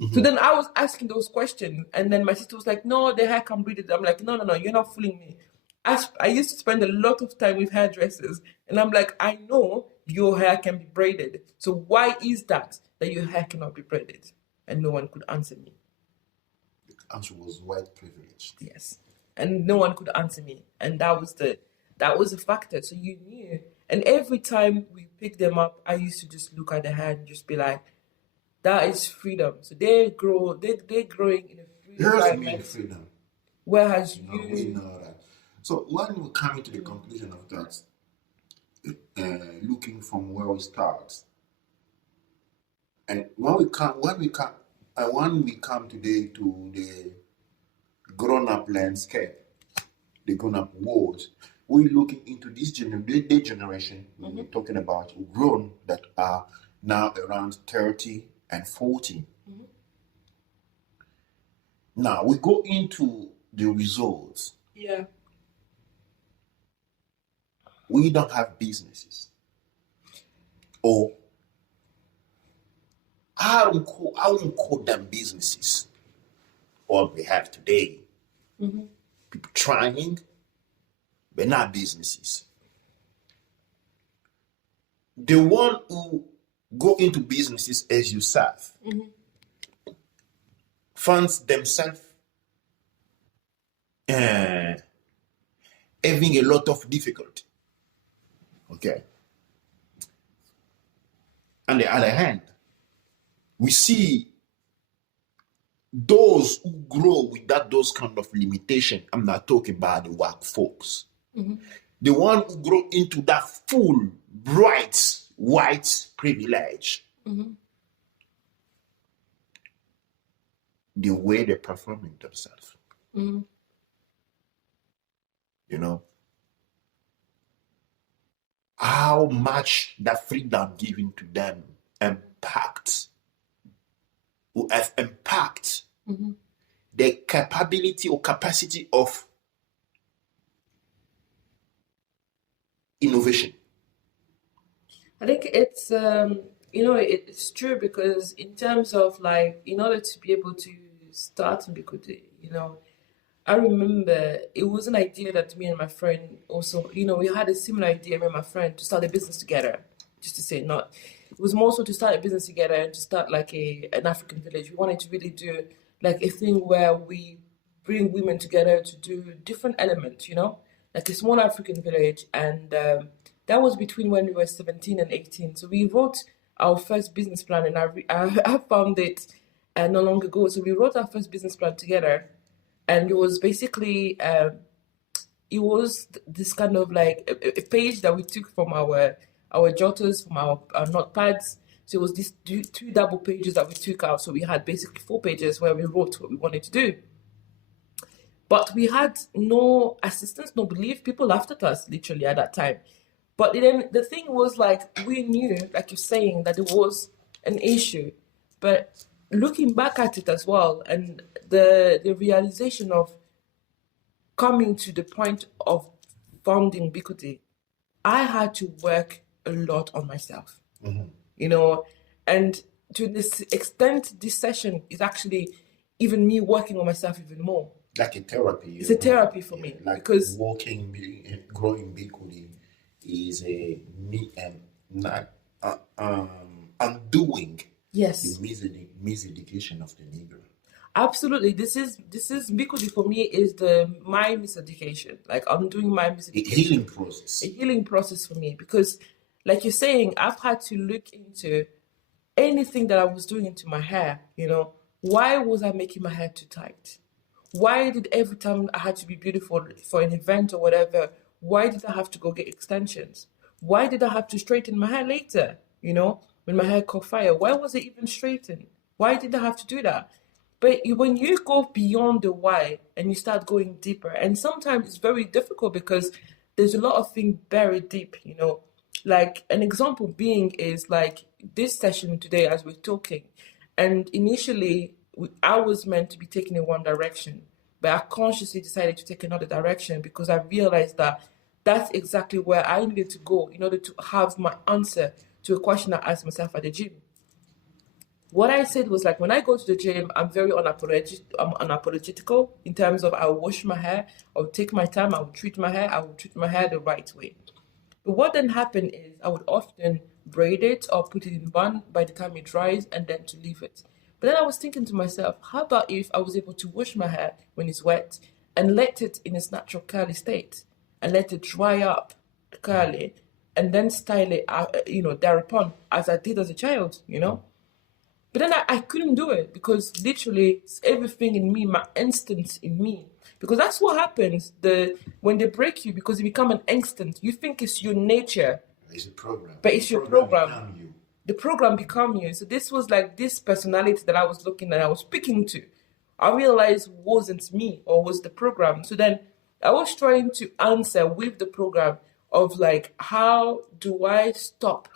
So then I was asking those questions, and then my sister was like, "No, the hair can breathe it." I'm like, "No, no, no, you're not fooling me." I used to spend a lot of time with hairdressers, and I'm like, "I know your hair can be braided. So why is that your hair cannot be braided?" And no one could answer me. The answer was white privilege. Yes, and no one could answer me, and that was the factor. So you knew, and every time we picked them up, I used to just look at the hair and just be like, that is freedom. So they're growing in a free Here's environment. mean freedom. Whereas We know that. So when we come to the conclusion of that, looking from where we start, and when we come today to the grown-up landscape, the grown-up world, we're looking into this generation. We're talking about grown that are now around 30 and 40. Now we go into the results. Yeah. We don't have businesses, or I won't call them businesses. What we have today, people trying, but not businesses. The one who go into businesses as yourself finds themselves having a lot of difficulty. Okay. On the other hand, we see those who grow without those kind of limitation. I'm not talking about the work folks. The one who grow into that full, bright, white privilege. The way they're performing themselves. You know, how much that freedom given to them impacts, who have impact the capability or capacity of innovation. I think it's it's true, because in terms of, like, in order to be able to start Mbikudi, I remember it was an idea that me and my friend also, we had a similar idea, me and my friend, to start a business together. Just to say, not, it was more so to start a business together and to start like an African village. We wanted to really do like a thing where we bring women together to do different elements, like a small African village. And that was between when we were 17 and 18. So we wrote our first business plan, and I found it not long ago. So we wrote our first business plan together, and it was basically it was this kind of like a page that we took from our jotters, from our notepads. So it was these two double pages that we took out. So we had basically 4 pages where we wrote what we wanted to do. But we had no assistance, no belief. People laughed at us literally at that time. But then the thing was, like, we knew, like you're saying, that it was an issue. But looking back at it as well, and the realization of coming to the point of founding Mbikudi, I had to work a lot on myself, and to this extent, this session is actually even me working on myself even more. Like a therapy. It's a therapy for me, like because growing Mbikudi is a undoing the miseducation of the Negro. Absolutely, this is Mbikudi for me is my miseducation. Like, I'm doing my miseducation. A healing process for me, because, like you're saying, I've had to look into anything that I was doing into my hair. Why was I making my hair too tight? Why did every time I had to be beautiful for an event or whatever, why did I have to go get extensions? Why did I have to straighten my hair later? When my hair caught fire, why was it even straightened? Why did I have to do that? But when you go beyond the why and you start going deeper, and sometimes it's very difficult because there's a lot of things buried deep, Like, an example being is like this session today as we're talking. And initially, I was meant to be taken in one direction, but I consciously decided to take another direction because I realized that that's exactly where I needed to go in order to have my answer to a question I asked myself at the gym. what I said was like, when I go to the gym, I'm very unapologetical in terms of I'll wash my hair, I'll take my time, I will treat my hair, I will treat my hair the right way. But what then happened is I would often braid it or put it in bun by the time it dries and then to leave it. But then I was thinking to myself, how about if I was able to wash my hair when it's wet and let it in its natural curly state and let it dry up curly and then style it, thereupon, as I did as a child, But then I couldn't do it because literally everything in me, my instinct in me, because that's what happens when they break you, because you become an instinct. You think it's your nature. It's a program. But it's your program. The program become you. So this was like this personality that I was looking at, I was speaking to. I realized wasn't me or was the program. So then I was trying to answer with the program of like, how do I stop?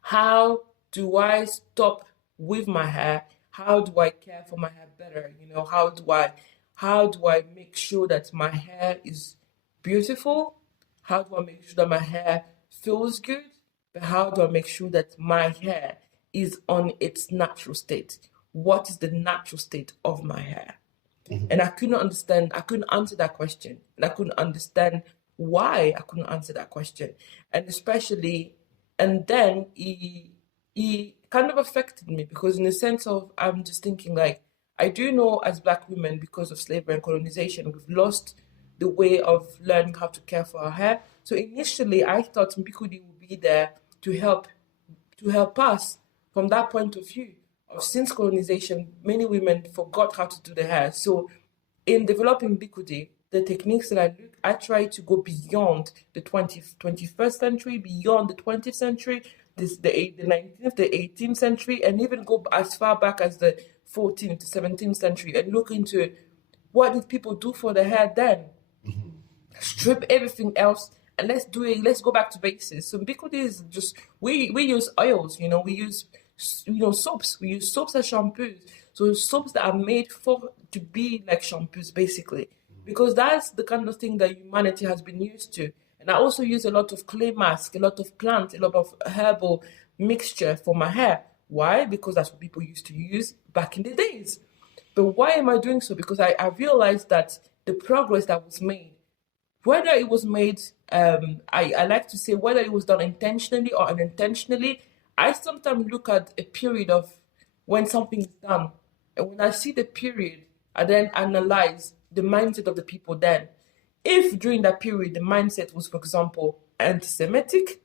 How do I stop with my hair? How do I care for my hair better? How do I make sure that my hair is beautiful? How do I make sure that my hair feels good? But how do I make sure that my hair is on its natural state? What is the natural state of my hair? Mm-hmm. And I couldn't answer that question. And I couldn't understand why I couldn't answer that question. And then he kind of affected me because in the sense of, I'm just thinking like, I do know as Black women, because of slavery and colonization, we've lost the way of learning how to care for our hair. So initially I thought Mbikudi would be there to help us from that point of view. Since colonization, many women forgot how to do their hair. So in developing Mbikudi, the techniques that I try to go beyond the 21st century, beyond the 20th century, the 19th, the 18th century, and even go as far back as the 14th to 17th century and look into what did people do for their hair then? Mm-hmm. Strip everything else and let's go back to basics. So Mbikudi is just, we use oils, we use, soaps. We use soaps as shampoos. So soaps that are made to be like shampoos, basically. Because that's the kind of thing that humanity has been used to. And I also use a lot of clay mask, a lot of plant, a lot of herbal mixture for my hair. Why? Because that's what people used to use back in the days. But why am I doing so? Because I realized that the progress that was made, whether it was made, I like to say whether it was done intentionally or unintentionally, I sometimes look at a period of when something is done. And when I see the period, I then analyze the mindset of the people then. If during that period the mindset was, for example, anti-Semitic,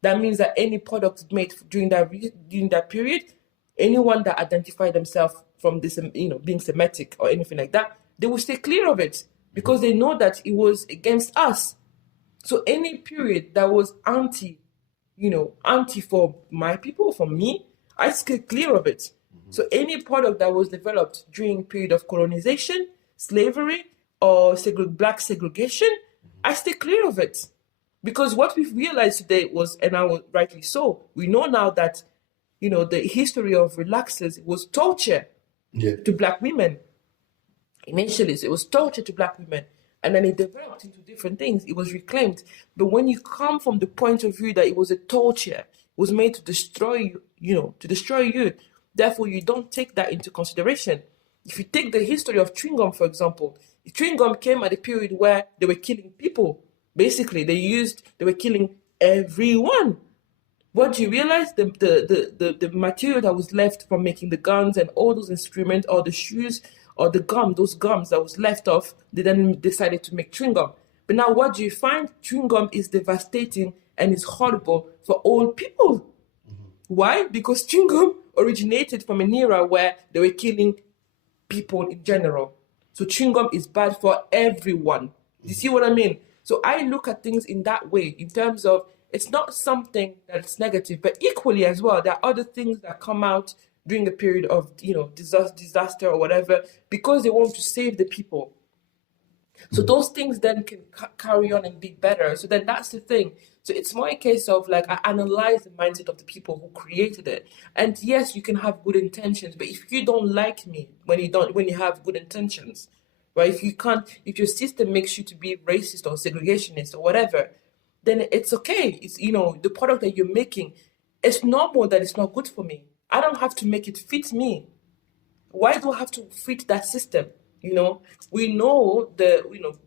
that means that any product made during that period, anyone that identified themselves from this, being Semitic or anything like that, they will stay clear of it because they know that it was against us. So any period that was anti for my people, for me, I stay clear of it. Mm-hmm. So any product that was developed during period of colonization, slavery, or black segregation, I stay clear of it. Because what we've realized today was, and I was rightly so, we know now that, the history of relaxers was torture to Black women. Initially, it was torture to Black women. And then it developed into different things. It was reclaimed. But when you come from the point of view that it was a torture, it was made to destroy you, therefore you don't take that into consideration. If you take the history of chewing gum, for example, chewing gum came at a period where they were killing people. Basically, they were killing everyone. What do you realize? The material that was left from making the guns and all those instruments, or the shoes, or those gums that was left off, they then decided to make chewing gum. But now what do you find? Chewing gum is devastating and is horrible for all people. Mm-hmm. Why? Because chewing gum originated from an era where they were killing people in general. So chewing gum is bad for everyone. You see what I mean? So I look at things in that way, in terms of it's not something that's negative, but equally as well, there are other things that come out during the period of, disaster or whatever, because they want to save the people. So those things then can carry on and be better. So then that's the thing. So it's more a case of like, I analyze the mindset of the people who created it. And yes, you can have good intentions, but if you don't like me when you have good intentions, right? If your system makes you to be racist or segregationist or whatever, then it's okay. It's, the product that you're making, it's normal that it's not good for me. I don't have to make it fit me. Why do I have to fit that system? We know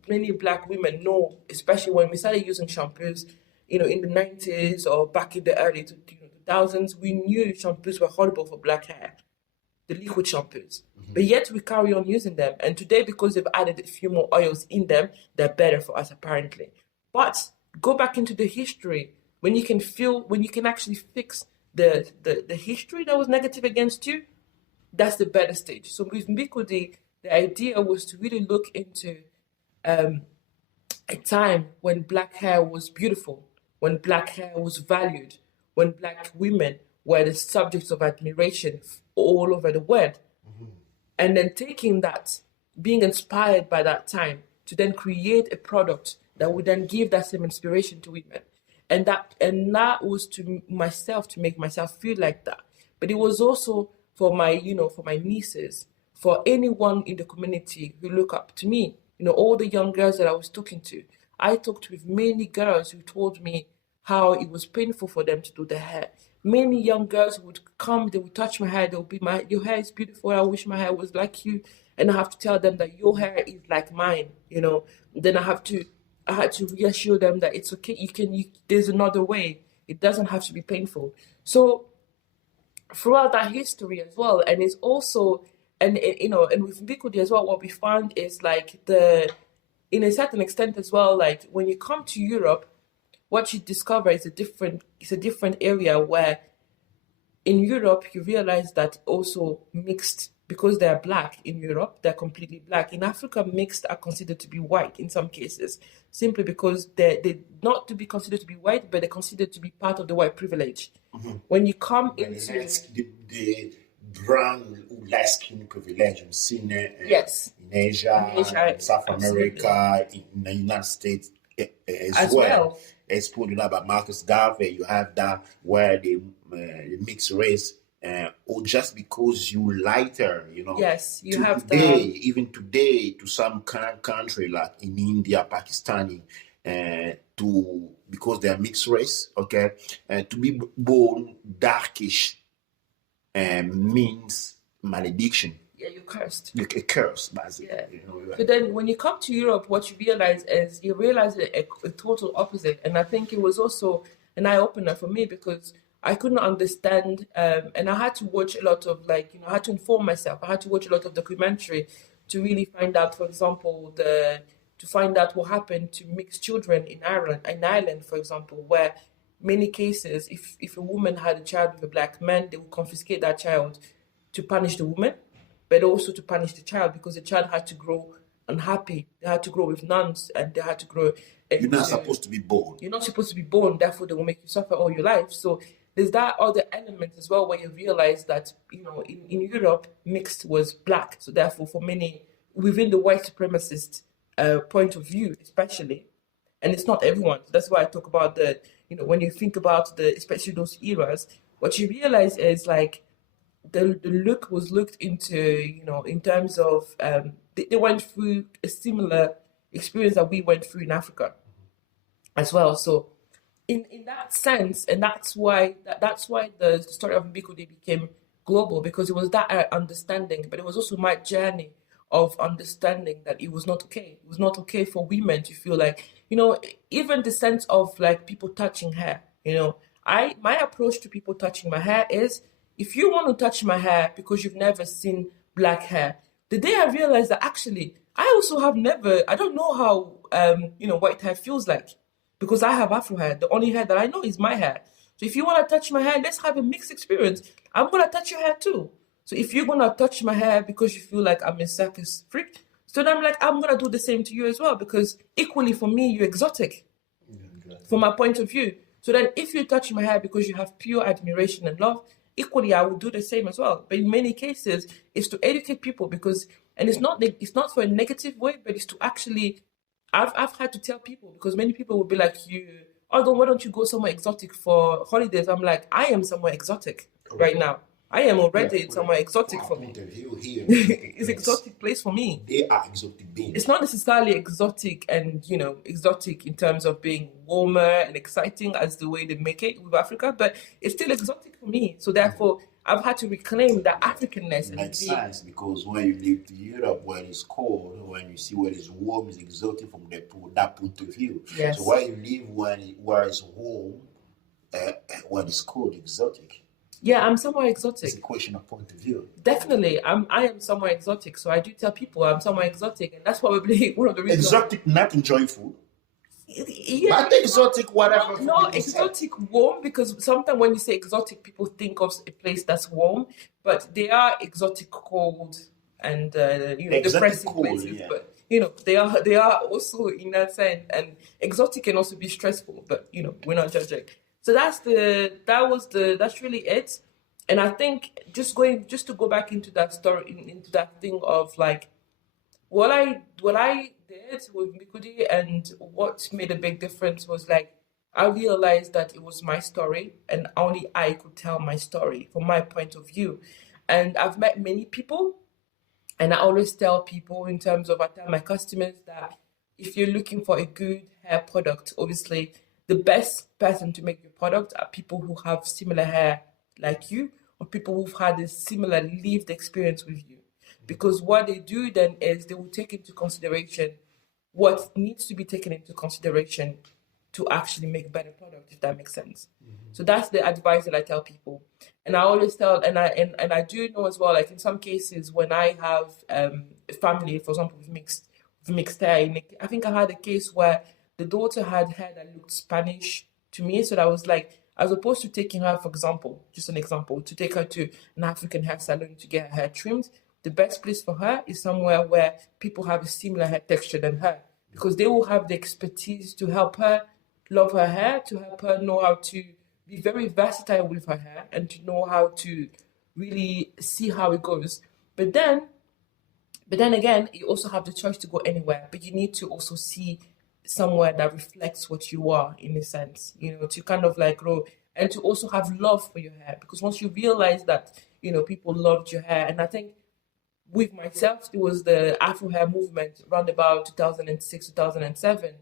many black women know, especially when we started using shampoos, in the 90s or back in the early 2000s, we knew shampoos were horrible for black hair, the liquid shampoos. But yet we carry on using them. And today, because they've added a few more oils in them, they're better for us, apparently. But go back into the history, when you can actually fix the history that was negative against you, that's the better stage. So with Mbikudi, the idea was to really look into a time when black hair was beautiful, when black hair was valued, when black women were the subjects of admiration all over the world. And then taking that, being inspired by that time, to then create a product that would then give that same inspiration to women. And that was to myself, to make myself feel like that. But it was also for my nieces, for anyone in the community who look up to me, all the young girls that I was talking to. I talked with many girls who told me how it was painful for them to do their hair. Many young girls would come, they would touch my hair, they'll be, your hair is beautiful, I wish my hair was like you. And I have to tell them that your hair is like mine, Then I had to reassure them that it's okay, there's another way. It doesn't have to be painful. So throughout that history as well, and it's also, and with Mbikudi as well, what we found is like in a certain extent as well, like when you come to Europe, what you discover is a different area where in Europe you realize that also mixed, because they're black in Europe, they're completely black. In Africa, mixed are considered to be white in some cases, simply because they're not to be considered to be white, but they're considered to be part of the white privilege. When you come into the brown light skin privilege, we've seen it yes. in Asia, in South America, in the United States as well. As put by Marcus Garvey, you have that where the mixed race, or just because you lighter, Yes, you have today, even today, to some country like in India, Pakistani, because they are mixed race, okay, to be born darkish means malediction. Yeah, you're cursed. You're a curse, basically. Yeah. But then when you come to Europe, what you realize a total opposite. And I think it was also an eye-opener for me, because I couldn't understand, and I had to watch a lot of I had to inform myself. I had to watch a lot of documentary to really find out, for example, to find out what happened to mixed children in Ireland, for example, where many cases, if a woman had a child with a black man, they would confiscate that child to punish the woman, but also to punish the child, because the child had to grow unhappy. They had to grow with nuns, and they had to grow. You're not supposed to be born. You're not supposed to be born, therefore they will make you suffer all your life. So there's that other element as well, where you realize that, in Europe, mixed was black. So therefore, for many, within the white supremacist point of view, especially, and it's not everyone. That's why I talk about when you think about especially those eras, what you realize is like, the look was looked into, in terms of they went through a similar experience that we went through in Africa as well. So in that sense, and that's why the story of Mbikudi became global, because it was that understanding, but it was also my journey of understanding that it was not okay. It was not okay for women to feel like, even the sense of like people touching hair. My approach to people touching my hair is, if you want to touch my hair because you've never seen black hair, the day I realized that actually I don't know how white hair feels like, because I have Afro hair. The only hair that I know is my hair. So if you want to touch my hair, let's have a mixed experience. I'm gonna touch your hair too. So if you're gonna touch my hair because you feel like I'm a circus freak, so then I'm gonna do the same to you as well, because equally for me you're exotic, from my point of view. So then if you touch my hair because you have pure admiration and love, equally I will do the same as well. But in many cases, it's to educate people, because, and it's not for a negative way, but it's to actually, I've had to tell people, because many people will be like, why don't you go somewhere exotic for holidays? I'm like, I am somewhere exotic right now. I am already somewhere exotic for me. It's an exotic place for me. They are exotic beings. It's not necessarily exotic and, exotic in terms of being warmer and exciting as the way they make it with Africa, but it's still exotic for me. So therefore, I've had to reclaim that Africanness. Makes sense, because when you live to Europe, where it's cold, when you see where it's warm, it's exotic from that point of view. Yes. So where you live where it's warm, when it's cold, exotic. Yeah, I'm somewhere exotic. It's a question of point of view. Definitely, I am somewhere exotic. So I do tell people I'm somewhere exotic, and that's probably one of the reasons. Exotic, not enjoying food. Yeah, but exotic, whatever. No, exotic warm, because sometimes when you say exotic, people think of a place that's warm, but they are exotic cold and depressing cold, places. yeah. But they are also in that sense, and exotic can also be stressful. But we're not judging. So that's really it. And I think just to go back into that story, into that thing of like what I did with Mbikudi, and what made a big difference was like I realized that it was my story and only I could tell my story from my point of view. And I've met many people, and I always tell people I tell my customers that if you're looking for a good hair product, obviously the best person to make your product are people who have similar hair like you, or people who've had a similar lived experience with you. Because what they do then is they will take into consideration what needs to be taken into consideration to actually make a better product, if that makes sense. Mm-hmm. So that's the advice that I tell people. And I always tell, and I do know as well, like in some cases when I have a family, for example, with mixed hair, I think I had a case where the daughter had hair that looked Spanish to me. So that was like, as opposed to taking her, for example, just an example, to take her to an African hair salon to get her hair trimmed, the best place for her is somewhere where people have a similar hair texture than her, because they will have the expertise to help her love her hair, to help her know how to be very versatile with her hair, and to know how to really see how it goes. But then again, you also have the choice to go anywhere, but you need to also see somewhere that reflects what you are, in a sense, to kind of like grow, and to also have love for your hair, because once you realize that, people loved your hair. And I think with myself, it was the Afro hair movement around about 2006, 2007.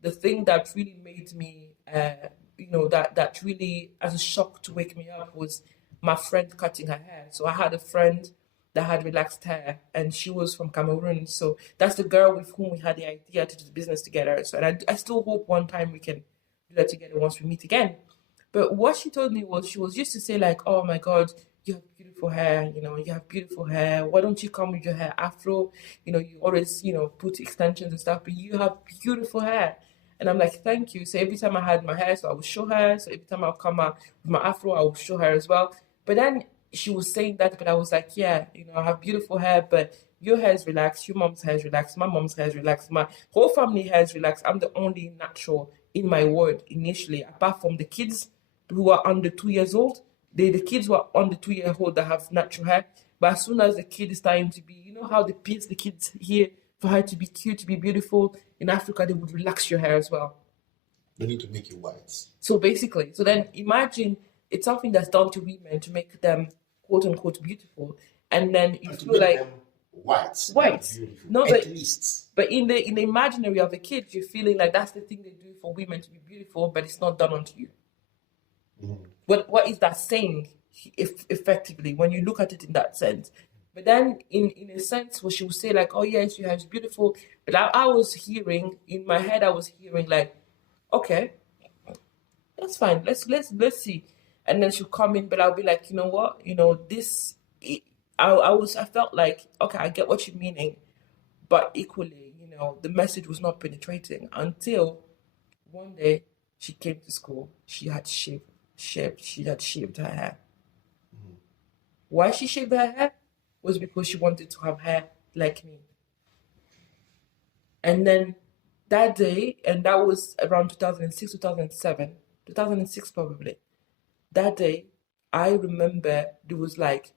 The thing that really made me, that really as a shock to wake me up was my friend cutting her hair. So I had a friend that had relaxed hair, and she was from Cameroon. So that's the girl with whom we had the idea to do the business together. So and I still hope one time we can do that together once we meet again. But what she told me was, she was used to say like, oh my God, you have beautiful hair, you have beautiful hair. Why don't you come with your hair afro? You always, put extensions and stuff, but you have beautiful hair. And I'm like, thank you. So every time I had my hair, so I would show her. So every time I'll come out with my afro, I will show her as well. But then she was saying that, but I was like, yeah, I have beautiful hair, but your hair is relaxed, your mom's hair is relaxed, my mom's hair is relaxed, my whole family hair is relaxed. I'm the only natural in my world initially, apart from the kids who are under 2 years old. The kids who are under 2 years old that have natural hair. But as soon as the kid is starting to be, how they pierce the kids here for her to be cute, to be beautiful, in Africa, they would relax your hair as well. They need to make you white. So basically, then imagine it's something that's done to women to make them quote unquote beautiful, and then you feel like white. No, at least. But in the imaginary of a kid, you're feeling like that's the thing they do for women to be beautiful, but it's not done onto you. Mm. What is that saying, effectively, when you look at it in that sense? But then in a sense, where she would say like, oh yes, your hair is beautiful, but I was hearing in my head, I was hearing like, okay, that's fine, let's see. And then she'll come in, but I'll be like, you know what, I felt like, okay, I get what you're meaning, but equally, the message was not penetrating until one day she came to school. She had shaved her hair. Mm-hmm. Why she shaved her hair was because she wanted to have hair like me. And then that day, and that was around 2006, 2007, 2006 probably. That day, I remember there was like,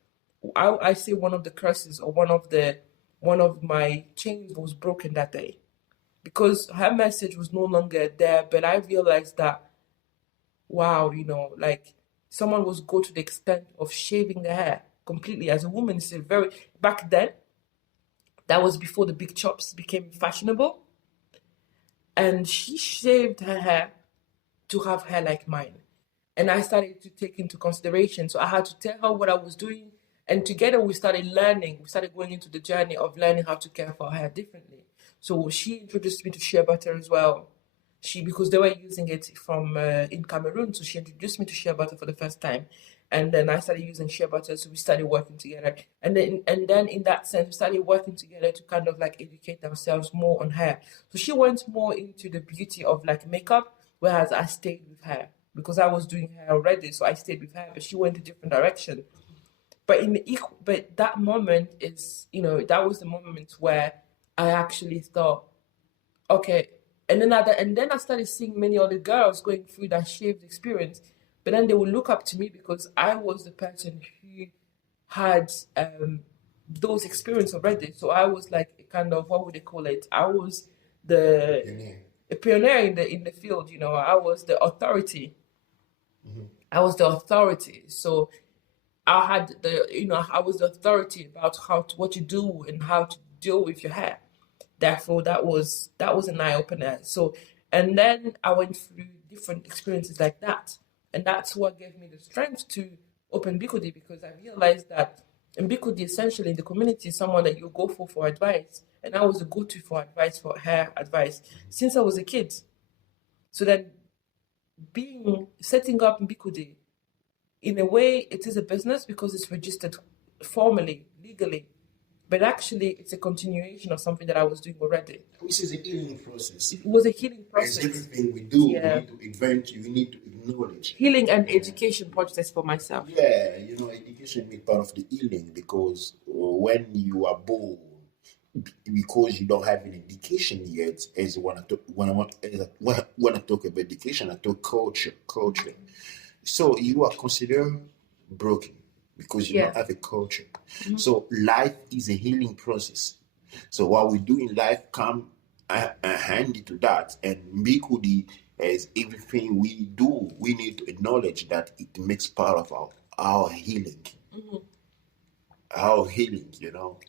I say one of the curses, or one of my chains was broken that day, because her message was no longer there. But I realized that, wow, like someone was go to the extent of shaving their hair completely. As a woman, it's back then, that was before the big chops became fashionable, and she shaved her hair to have hair like mine. And I started to take into consideration. So I had to tell her what I was doing. And together we started learning. We started going into the journey of learning how to care for her hair differently. So she introduced me to shea butter as well. Because they were using it from in Cameroon, so she introduced me to shea butter for the first time, and then I started using shea butter. So we started working together, and then in that sense, we started working together to kind of like educate ourselves more on hair. So she went more into the beauty of like makeup, whereas I stayed with her because I was doing hair already. So I stayed with her, but she went a different direction. But that moment is, that was the moment where I actually thought, okay. And then I started seeing many other girls going through that shaved experience, but then they would look up to me because I was the person who had those experience already. So I was like a kind of, what would they call it? I was a pioneer in the field. I was the authority. I was the authority. So I had I was the authority about what to do and how to deal with your hair. Therefore, that was an eye opener. So, and then I went through different experiences like that, and that's what gave me the strength to open Mbikudi, because I realized that Mbikudi essentially in the community is someone that you go for advice, and I was a go-to for advice, for hair advice since I was a kid. So then, setting up Mbikudi, in a way, it is a business because it's registered formally, legally. But actually, it's a continuation of something that I was doing already. This is a healing process. It was a healing process. As everything we do, we need to invent, you need to acknowledge. Healing and education process for myself. Yeah, education is part of the healing, because when you are born, because you don't have an education yet, as when I talk about education, I talk culture. So you are considered broken because you don't have a culture. Mm-hmm. So life is a healing process. So what we do in life come handy to that. And Mbikudi, as everything we do, we need to acknowledge that it makes part of our healing. Mm-hmm. Our healing,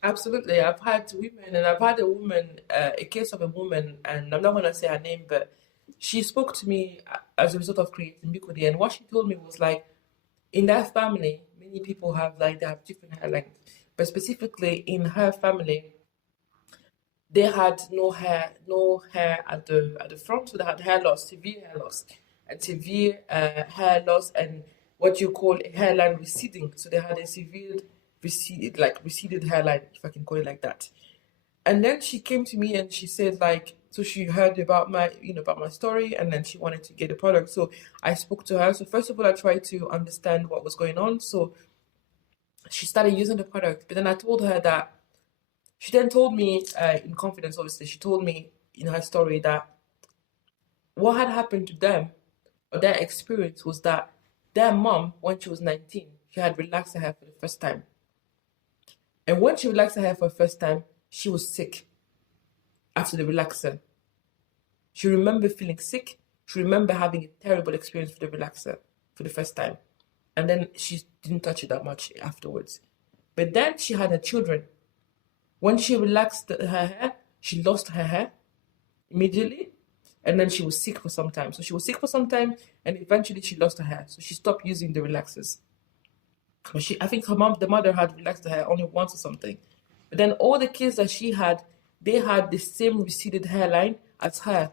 Absolutely. I've had women, and I've had a case of a woman, and I'm not going to say her name, but she spoke to me as a result of creating Mbikudi, and what she told me was like, in that family, many people they have different hair length, but specifically in her family, they had no hair at the front, so they had hair loss, severe hair loss, and what you call a hairline receding. So they had a severe receded hairline, if I can call it like that. And then she came to me and she said so she heard about my story, and then she wanted to get a product. So I spoke to her. So first of all, I tried to understand what was going on. So she started using the product, but then I told her that, she then told me in confidence, obviously, she told me in her story that what had happened to them, or their experience, was that their mom, when she was 19, she had relaxed her hair for the first time. And when she relaxed her hair for the first time, she was sick after the relaxer. She remembered feeling sick. She remembered having a terrible experience with the relaxer for the first time. And then she didn't touch it that much afterwards. But then she had her children. When she relaxed her hair, she lost her hair immediately. And then she was sick for some time. So she was sick for some time, and eventually she lost her hair. So she stopped using the relaxers. But I think the mother had relaxed her hair only once or something. But then all the kids that she had, they had the same receded hairline as her.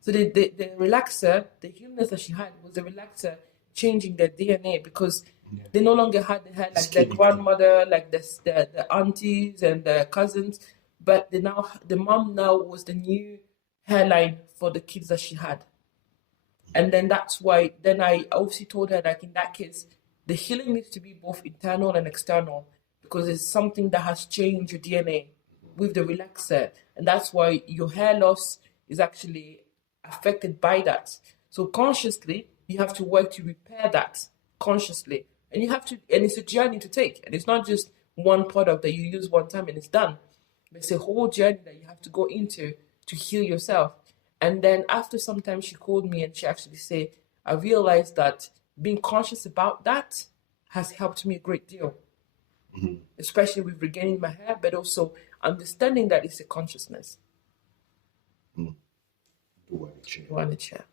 So the relaxer, the illness that she had, was the relaxer changing their DNA, because they no longer had the hair like their grandmother, like the aunties and the cousins, but the mom now was the new hairline for the kids that she had. And then that's why, then I also told her that in that case, the healing needs to be both internal and external, because it's something that has changed your DNA with the relaxer. And that's why your hair loss is actually affected by that. So consciously, you have to work to repair that consciously. And it's a journey to take. And it's not just one product that you use one time and it's done. It's a whole journey that you have to go into to heal yourself. And then after some time, she called me and she actually said, I realized that being conscious about that has helped me a great deal. Mm-hmm. Especially with regaining my hair, but also understanding that it's a consciousness. Mm. Do I chair? Do I chair?